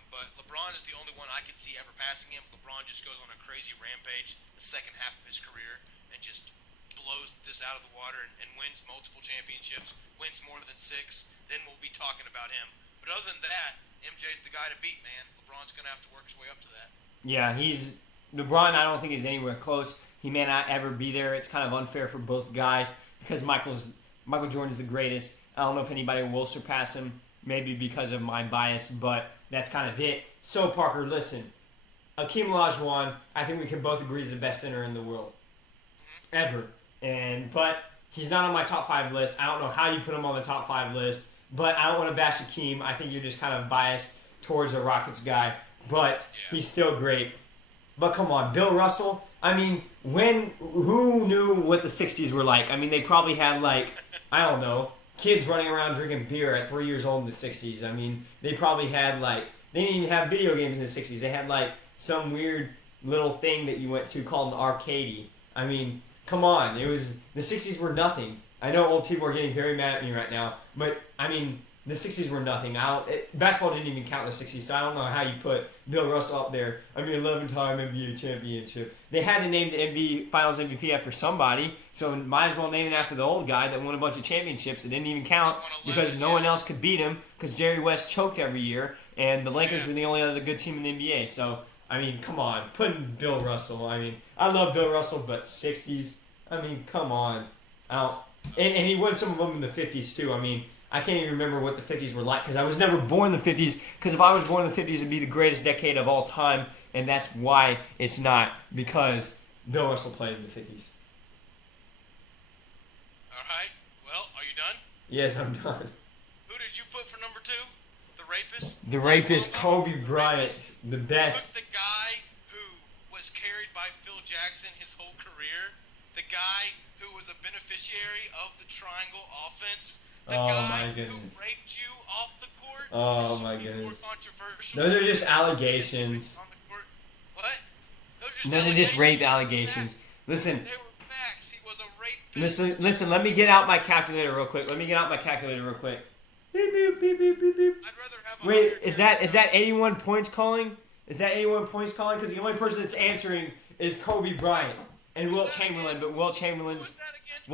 But LeBron is the only one I could see ever passing him. LeBron just goes on a crazy rampage the second half of his career and just blows this out of the water and wins multiple championships, wins more than 6. Then we'll be talking about him. But other than that, MJ's the guy to beat, man. LeBron's going to have to work his way up to that. Yeah, LeBron, I don't think he's anywhere close. He may not ever be there. It's kind of unfair for both guys because Michael Jordan is the greatest. I don't know if anybody will surpass him, maybe because of my bias, but that's kind of it. So, Parker, listen. Akeem Olajuwon, I think we can both agree is the best center in the world. Ever. But he's not on my top 5 list. I don't know how you put him on the top 5 list, but I don't want to bash Akeem. I think you're just kind of biased towards a Rockets guy, but he's still great. But come on, Bill Russell, I mean, who knew what the 60s were like? I mean, they probably had, I don't know, kids running around drinking beer at 3 years old in the 60s. I mean, they probably had, they didn't even have video games in the 60s. They had, some weird little thing that you went to called an arcade. I mean, come on. The 60s were nothing. I know old people are getting very mad at me right now, but, I mean, the 60s were nothing. Basketball didn't even count in the 60s, so I don't know how you put Bill Russell up there. I mean, 11-time NBA championship. They had to name the NBA Finals MVP after somebody, so might as well name it after the old guy that won a bunch of championships that didn't even count because no one else could beat him because Jerry West choked every year, and the Lakers were the only other good team in the NBA. So, I mean, come on. Putting Bill Russell, I mean, I love Bill Russell, but 60s, I mean, come on. And he won some of them in the 50s, too. I mean, I can't even remember what the 50s were like because I was never born in the 50s. Because if I was born in the 50s, it'd be the greatest decade of all time. And that's why it's not, because Bill Russell played in the 50s. All right. Well, are you done? Yes, I'm done. Who did you put for number 2? The rapist? The rapist, Kobe Bryant. The best. You took the guy who was carried by Phil Jackson his whole career. The guy who was a beneficiary of the triangle offense. The guy who raped you off the court. Oh my goodness. Controversial. Those are just allegations. On the court. What? Those are just rape allegations. Listen. They were facts. He was a rapist. Listen. Let me get out my calculator real quick. Beep, beep, beep, beep, beep, beep. I'd rather have a Wait, is that 81 points calling? Is that 81 points calling? Because the only person that's answering is Kobe Bryant and Wilt Chamberlain, but Wilt Chamberlain's dead. Or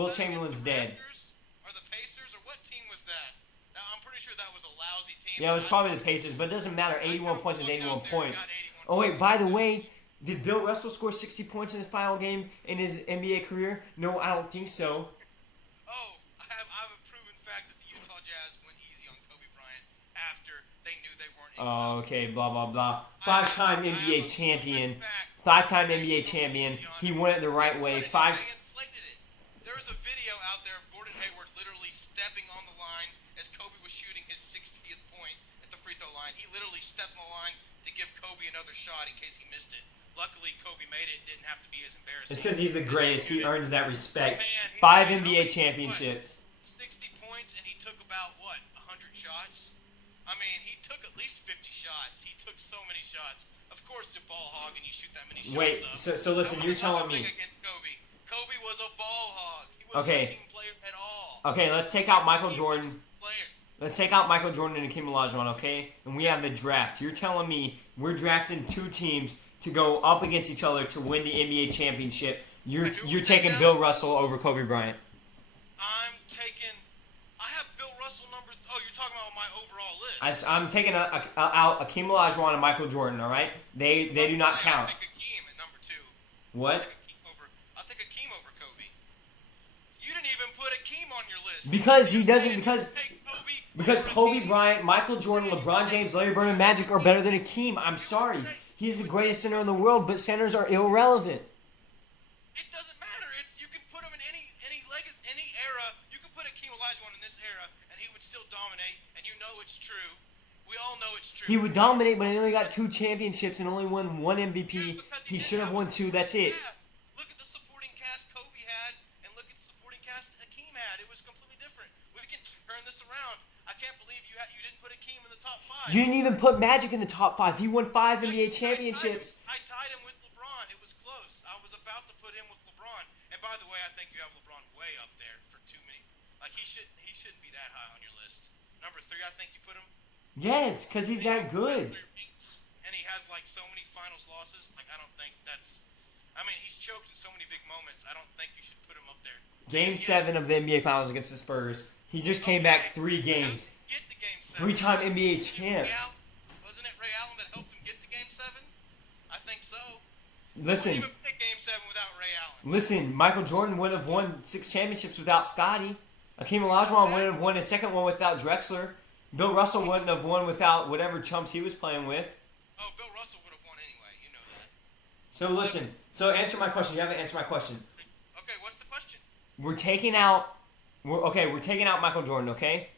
the Pacers, or what team was that? I'm pretty sure that was a lousy team. Yeah, it was probably the Pacers, but it doesn't matter. 81 points is 81 points. Oh wait, by the way, did Bill Russell score 60 points in his final game in his NBA career? No, I don't think so. Oh, I have a proven fact that the Utah Jazz went easy on Kobe Bryant after they knew they weren't. Oh, okay, blah blah blah. 5-time NBA champion. 5-time NBA champion. He won it the right way. They inflated it. There was a video out there of Gordon Hayward literally stepping on the line as Kobe was shooting his 60th point at the free throw line. He literally stepped on the line to give Kobe another shot in case he missed it. Luckily, Kobe made it. Didn't have to be as embarrassing. It's because he's the greatest. He earns that respect. Man, 5 NBA championships. 60 points, and he took about, 100 shots? I mean, he took at least 50 shots. He took so many shots. Of course, you're a ball hog and you shoot that many shots. Wait, up. so listen, you're telling me. Against Kobe. Kobe was a ball hog. He wasn't a team player at all. Okay, let's take out Michael Jordan. Let's take out Michael Jordan and Akeem Olajuwon, okay? And we have the draft. You're telling me we're drafting 2 teams to go up against each other to win the NBA championship. You're taking Bill Russell over Kobe Bryant. I have Bill Russell number. Oh, you're talking about my overall list. I'm taking out Akeem Olajuwon and Michael Jordan. All right, they do not count. I'll take Akeem at number 2. What? I'll take Akeem over Kobe. You didn't even put Akeem on your list. Because he doesn't. Because Kobe Bryant, Michael Jordan, LeBron James, Larry Bird, and Magic are better than Akeem. I'm sorry. He's the greatest center in the world, but centers are irrelevant. It doesn't matter. You can put him in any legacy, any era. You can put Akeem Olajuwon in this era, and he would still dominate. And you know it's true. We all know it's true. He would dominate, but he only got 2 championships and only won 1 MVP. Yeah, because He didn't should have won 2. That's it. Yeah. Look at the supporting cast Kobe had, and look at the supporting cast Hakeem had. It was completely different. We can turn this around. I can't believe you didn't put Hakeem in the top 5. You didn't even put Magic in the top 5. He won 5 NBA championships. I tied him with LeBron. It was close. I was about to put him with LeBron. And by the way, I think you have LeBron way up there for too many. Like he shouldn't be that high on your list. Number 3, I think you put him. Yes, because he's that good. And he has like so many finals losses. Like I don't think that's. I mean, he's choked in so many big moments. I don't think you should put him up there. Game 7 of the NBA Finals against the Spurs. He just came back 3 games. Get to Game 7. 3-time NBA champ. Wasn't it Ray Allen that helped him get to Game 7? I think so. Listen. Even pick Game 7 without Ray Allen. Listen, Michael Jordan would have won 6 championships without Scottie. Akeem Olajuwon would have won his second one without Drexler. Bill Russell wouldn't have won without whatever chumps he was playing with. Oh, Bill Russell would have won anyway. You know that. So listen. So answer my question. You haven't answered my question. Okay, what's the question? We're taking out Michael Jordan, okay?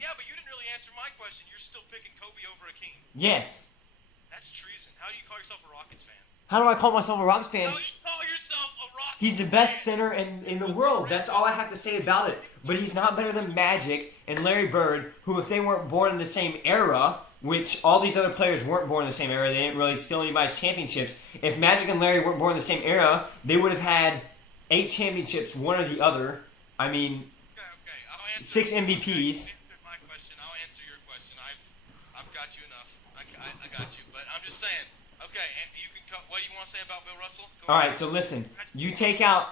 Yeah, but you didn't really answer my question. You're still picking Kobe over Hakeem. Yes. That's treason. How do you call yourself a Rockets fan? How do I call myself a Rockets fan? How do you call yourself a Rockets He's the best center in the world. That's all I have to say about it. But he's not better than Magic and Larry Bird, who if they weren't born in the same era, which all these other players weren't born in the same era, they didn't really steal anybody's championships. If Magic and Larry weren't born in the same era, they would have had 8 championships, one or the other. I mean, Okay. I'll answer 6 MVPs. Okay, you answered my question. I'll answer your question. I've got you enough. I got you. But I'm just saying. Okay, you can. What do you want to say about Bill Russell? Go All ahead. right, so listen. You take out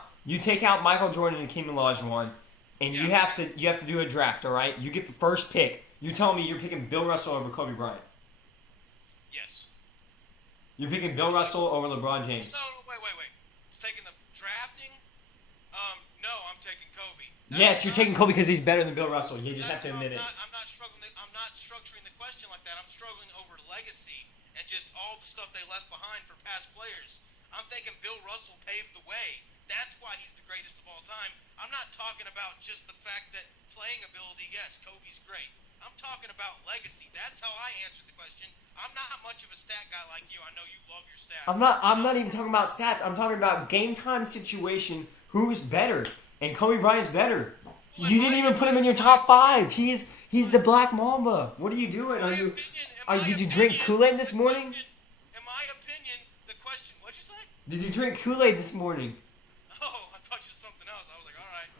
Michael Jordan and Hakeem Olajuwon, and you have to do a draft. All right, you get the first pick. You tell me you're picking Bill Russell over Kobe Bryant. Yes. You're picking Bill Russell over LeBron James. No, wait. Taking the drafting? No, I'm taking Kobe. Yes, you're taking Kobe because he's better than Bill Russell. You just have to admit it. I'm not struggling. I'm not structuring the question like that. I'm struggling over legacy and just all the stuff they left behind for past players. I'm thinking Bill Russell paved the way. That's why he's the greatest of all time. I'm not talking about just the fact that playing ability, yes, Kobe's great. I'm talking about legacy. That's how I answered the question. I'm not much of a stat guy like you. I know you love your stats. I'm not even talking about stats. I'm talking about game time situation. Who's better? And Kobe Bryant's better. You didn't even put him in your top 5. He's the Black Mamba. What are you doing? Did you drink Kool-Aid this morning? In my opinion, the question. What'd you say? Did you drink Kool-Aid this morning? Oh, I thought you said something else. I was like, all right.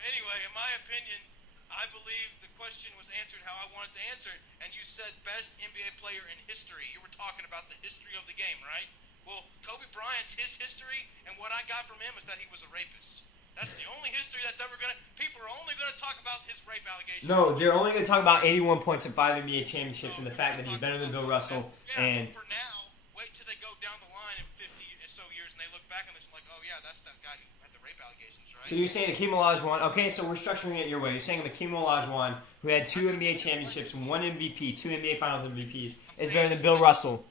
Anyway, in my opinion, I believe the question was answered how I wanted to answer it, and you said best NBA player in history. You were talking about the history of the game, right? Well, Kobe Bryant's his history, and what I got from him is that he was a rapist. That's the only history that's ever gonna. People are only gonna talk about his rape allegations. No, they're only going to talk about 81 points and 5 NBA championships and the fact that he's better than Bill Russell. Yeah, And for now, wait till they go down the line in 50 or so years and they look back on this and like, oh yeah, that's that guy who had the rape allegations, right? so you're saying Hakeem Olajuwon. Okay, so we're structuring it your way. You're saying Hakeem Olajuwon, who had 2 NBA championships, 1 MVP, 2 NBA Finals MVPs, is better than Bill Russell.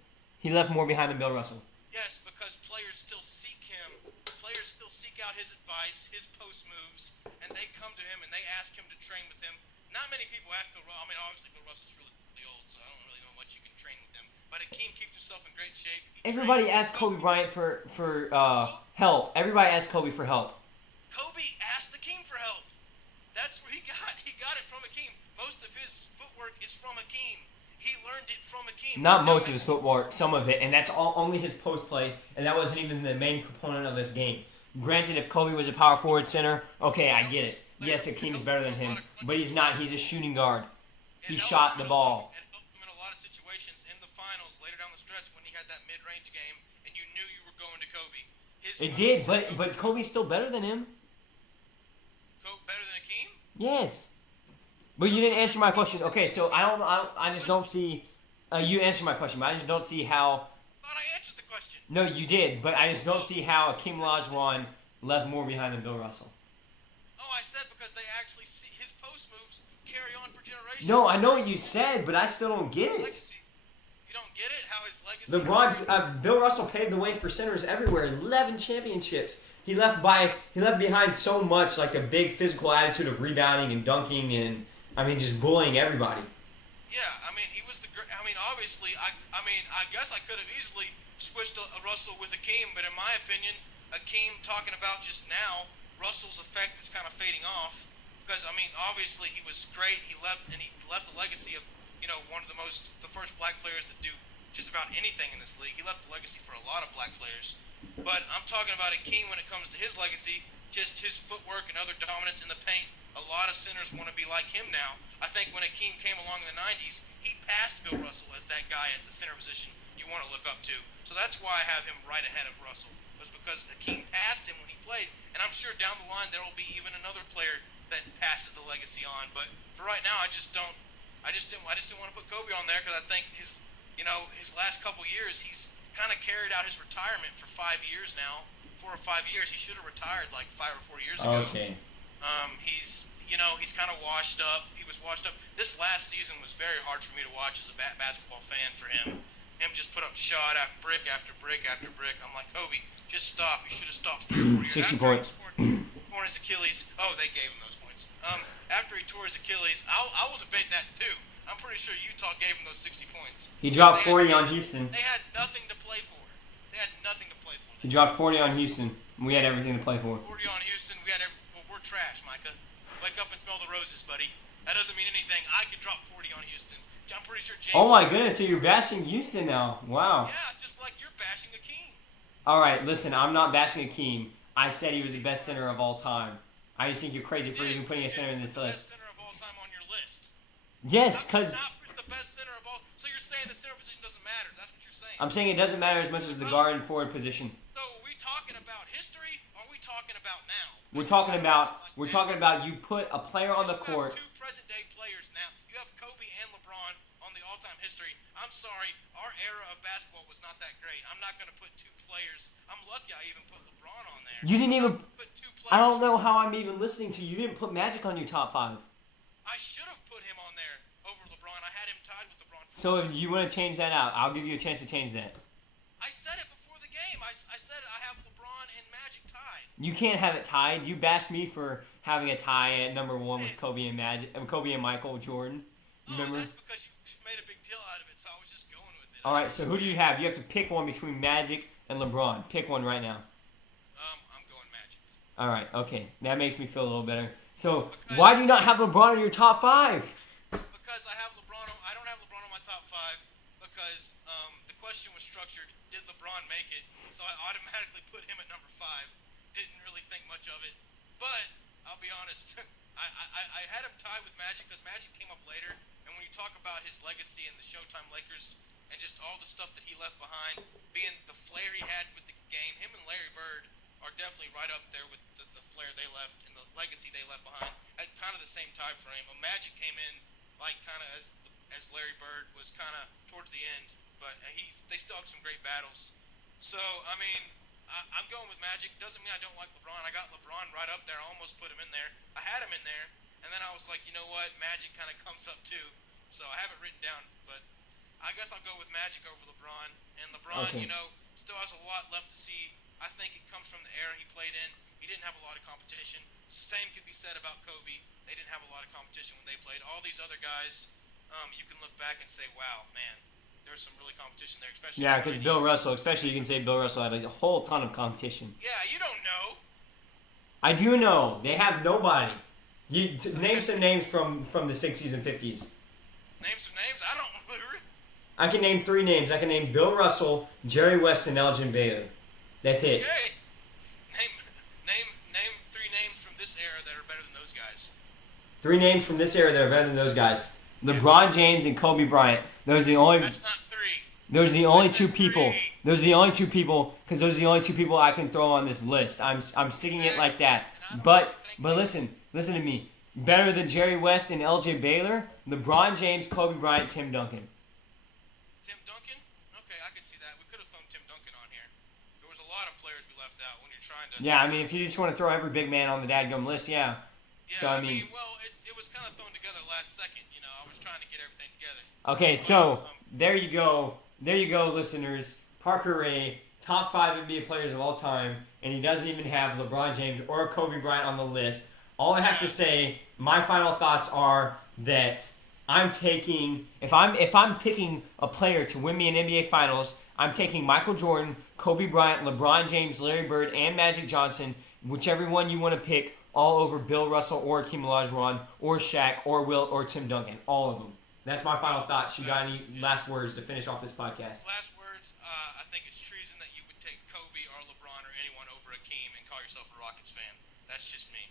He left more behind than Bill Russell. Yes, because players still seek him. Players still seek out his advice, his post moves, and they come to him and they ask him to train with him. Not many people ask Bill Russell. I mean, obviously Bill Russell's really old, so I don't really know what you can train with him. But Hakeem keeps himself in great shape. Everybody asked Kobe Bryant for help. Everybody asked Kobe for help. Kobe asked Hakeem for help. That's where he got it from Hakeem. Most of his footwork is from Hakeem. He learned it from Hakeem. Not most of his footwork, some of it, and that's only his post play, and that wasn't even the main component of his game. Granted, if Kobe was a power forward center, okay, I get it. Yes, Hakeem's better than him, but he's not. He's a shooting guard. He shot the ball. It helped him in a lot of situations in the finals later down the stretch when he had that mid-range game, and you knew you were going to Kobe. It did, but Kobe's still better than him. Better than Hakeem? Yes. But you didn't answer my question. Okay, so I just don't see. You answered my question, but I just don't see how. I thought I answered the question. No, you did, but I just don't see how Hakeem Olajuwon left more behind than Bill Russell. Oh, I said because they actually see his post moves carry on for generations. No, I know what you said, but I still don't get it. Legacy. You don't get it? How his legacy. Bill Russell paved the way for centers everywhere. 11 championships. He left behind so much, like a big physical attitude of rebounding and dunking and just bullying everybody. Yeah, I mean, he was the obviously, I guess I could have easily switched a Russell with Akeem, but in my opinion, Akeem talking about just now, Russell's effect is kind of fading off because obviously he was great. He left a legacy of one of the first black players to do just about anything in this league. He left a legacy for a lot of black players, but I'm talking about Akeem when it comes to his legacy, just his footwork and other dominance in the paint. A lot of centers want to be like him now. I think when Akeem came along in the 90s, he passed Bill Russell as that guy at the center position you want to look up to. So that's why I have him right ahead of Russell, was because Akeem passed him when he played, and I'm sure down the line there will be even another player that passes the legacy on. But for right now, I just didn't want to put Kobe on there because I think his last couple years he's kind of carried out his retirement for 5 years now, 4 or 5 years. He should have retired like 5 or 4 years ago. Okay. He's kind of washed up. He was washed up. This last season was very hard for me to watch as a basketball fan for him. Him just put up shot after brick after brick after brick. I'm like, Kobe, just stop. You should have stopped 3 or 4 years. 60 points. Tore his Achilles. Oh, they gave him those points. After he tore his Achilles, I will debate that too. I'm pretty sure Utah gave him those 60 points. He dropped 40 on Houston. They had nothing to play for. He dropped 40 on Houston. We had everything to play for. 40 on Houston. We're trash, Micah. Wake up and smell the roses, buddy. That doesn't mean anything. I could drop 40 on Houston. I'm pretty sure James... Oh my goodness, so you're bashing Houston now. Wow. Yeah, just like you're bashing Akeem. All right, listen, I'm not bashing Akeem. I said he was the best center of all time. I just think you're crazy for even putting a center in this list. The best center of all time on your list. Yes, because... Not the best center of all... So you're saying the center position doesn't matter. That's what you're saying. I'm saying it doesn't matter as much as the guard and forward position. So are we talking about history, or are we talking about now? We're talking about you put a player on the court. You have 2 present-day players now. You have Kobe and LeBron on the all-time history. I'm sorry, our era of basketball was not that great. I'm not going to put 2 players. I'm lucky I even put LeBron on there. You didn't even put 2 players. I don't know how I'm even listening to you. You didn't put Magic on your top 5. I should have put him on there over LeBron. I had him tied with LeBron. So if you want to change that out, I'll give you a chance to change that. I said it before the game. I said I have LeBron and Magic tied. You can't have it tied. You bashed me for having a tie at number 1 with Kobe and Michael Jordan. Remember? That's because you made a big deal out of it, so I was just going with it. All right, so who do you have? You have to pick one between Magic and LeBron. Pick one right now. I'm going Magic. All right, okay. That makes me feel a little better. So, why do you not have LeBron in your top 5? Because I have LeBron. I don't have LeBron on my top 5 because the question was structured, did LeBron make it? So I automatically put him at number 5. Didn't really think much of it. But I'll be honest, I had him tied with Magic because Magic came up later. And when you talk about his legacy in the Showtime Lakers and just all the stuff that he left behind, being the flair he had with the game, him and Larry Bird are definitely right up there with the flair they left and the legacy they left behind at kind of the same time frame. Well, Magic came in like kind of as Larry Bird was kind of towards the end, but they still have some great battles. So I'm going with Magic. Doesn't mean I don't like LeBron. I got LeBron right up there. I almost put him in there. I had him in there, and then I was like, you know what? Magic kind of comes up too. So I have it written down, but I guess I'll go with Magic over LeBron. And LeBron, Okay. still has a lot left to see. I think it comes from the era he played in. He didn't have a lot of competition. Same could be said about Kobe. They didn't have a lot of competition when they played. All these other guys, you can look back and say, wow, man, there's some really competition there, especially. Yeah, because Bill Russell, especially you can say Bill Russell had a whole ton of competition. Yeah, you don't know. I do know. They have nobody. Name some names from the 60s and 50s. Name some names? I don't remember. I can name 3 names. I can name Bill Russell, Jerry West, and Elgin Baylor. That's it. Okay. Name 3 names from this era that are better than those guys. 3 names from this era that are better than those guys. LeBron James and Kobe Bryant. Those are the only. That's not 3. Those are the only That's 2 not people. 3. Those are the only 2 people. Because those are the only 2 people I can throw on this list. I'm sticking it like that. But listen to me. Better than Jerry West and L.J. Baylor, LeBron James, Kobe Bryant, Tim Duncan. Tim Duncan? Okay, I could see that. We could have thrown Tim Duncan on here. There was a lot of players we left out when you're trying to. Yeah, I mean, if you just want to throw every big man on the dadgum list, yeah. Yeah, So I mean, well, it was kind of thrown together last second. I was trying to get everything together. okay, so there you go. There you go, listeners. Parker Ray, top 5 NBA players of all time, and he doesn't even have LeBron James or Kobe Bryant on the list. All I have to say, my final thoughts are that I'm taking if I'm picking a player to win me an NBA Finals, I'm taking Michael Jordan, Kobe Bryant, LeBron James, Larry Bird, and Magic Johnson, whichever one you want to pick, all over Bill Russell or Hakeem Olajuwon or Shaq or Wilt or Tim Duncan, all of them. That's my final thoughts. You got any last words to finish off this podcast? Last words. I think it's treason that you would take Kobe or LeBron or anyone over Hakeem and call yourself a Rockets fan. That's just me.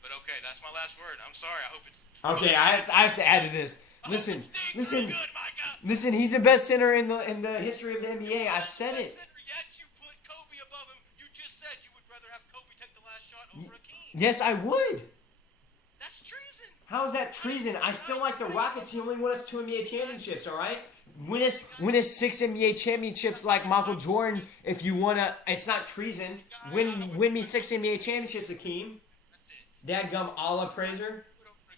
But okay, that's my last word. I'm sorry. I hope it's. Okay, I have to add to this. Listen. He's the best center in the history of the NBA. I've said it. Yet you put Kobe above him. You just said you would rather have Kobe take the last shot over Hakeem. Yes, I would. That's treason. How is that treason? I still like the Rockets. He only won us 2 NBA championships, all right? Win us 6 NBA championships like Michael Jordan if you want to. It's not treason. Win me 6 NBA championships, Hakeem. That's it. Dadgum Allah praiser.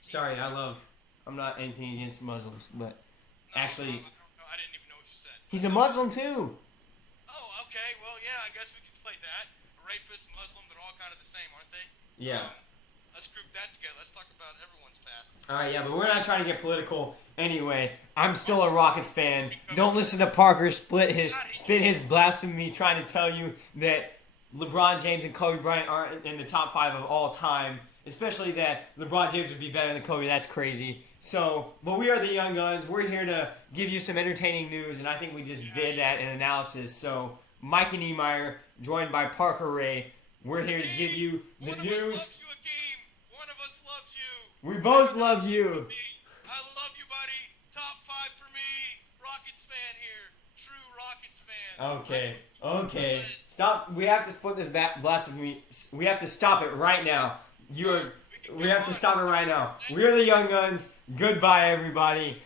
Sorry, I'm not anything against Muslims, but actually, I didn't even know what you said. he's a Muslim too. Oh, okay. Well, yeah, I guess we could play that. Rapist, Muslim, they're all kind of the same, aren't they? Yeah. Let's group that together. Let's talk about everyone's path. All right, yeah, but we're not trying to get political. Anyway, I'm still a Rockets fan. Don't listen to Parker spit his blasphemy trying to tell you that LeBron James and Kobe Bryant aren't in the top 5 of all time. Especially that LeBron James would be better than Kobe. That's crazy. So, but we are the Young Guns. We're here to give you some entertaining news, and I think we just did that in analysis. So, Mikey Niemeyer, joined by Parker Ray, we're here to give you the One news. of us loves you, Hakeem. One of us loves you. We both love you. I love you, buddy. Top 5 for me. Rockets fan here. True Rockets fan. Okay. Stop. We have to split this blasphemy. We have to stop it right now. We have to stop it right now. We're the Young Guns. Goodbye, everybody.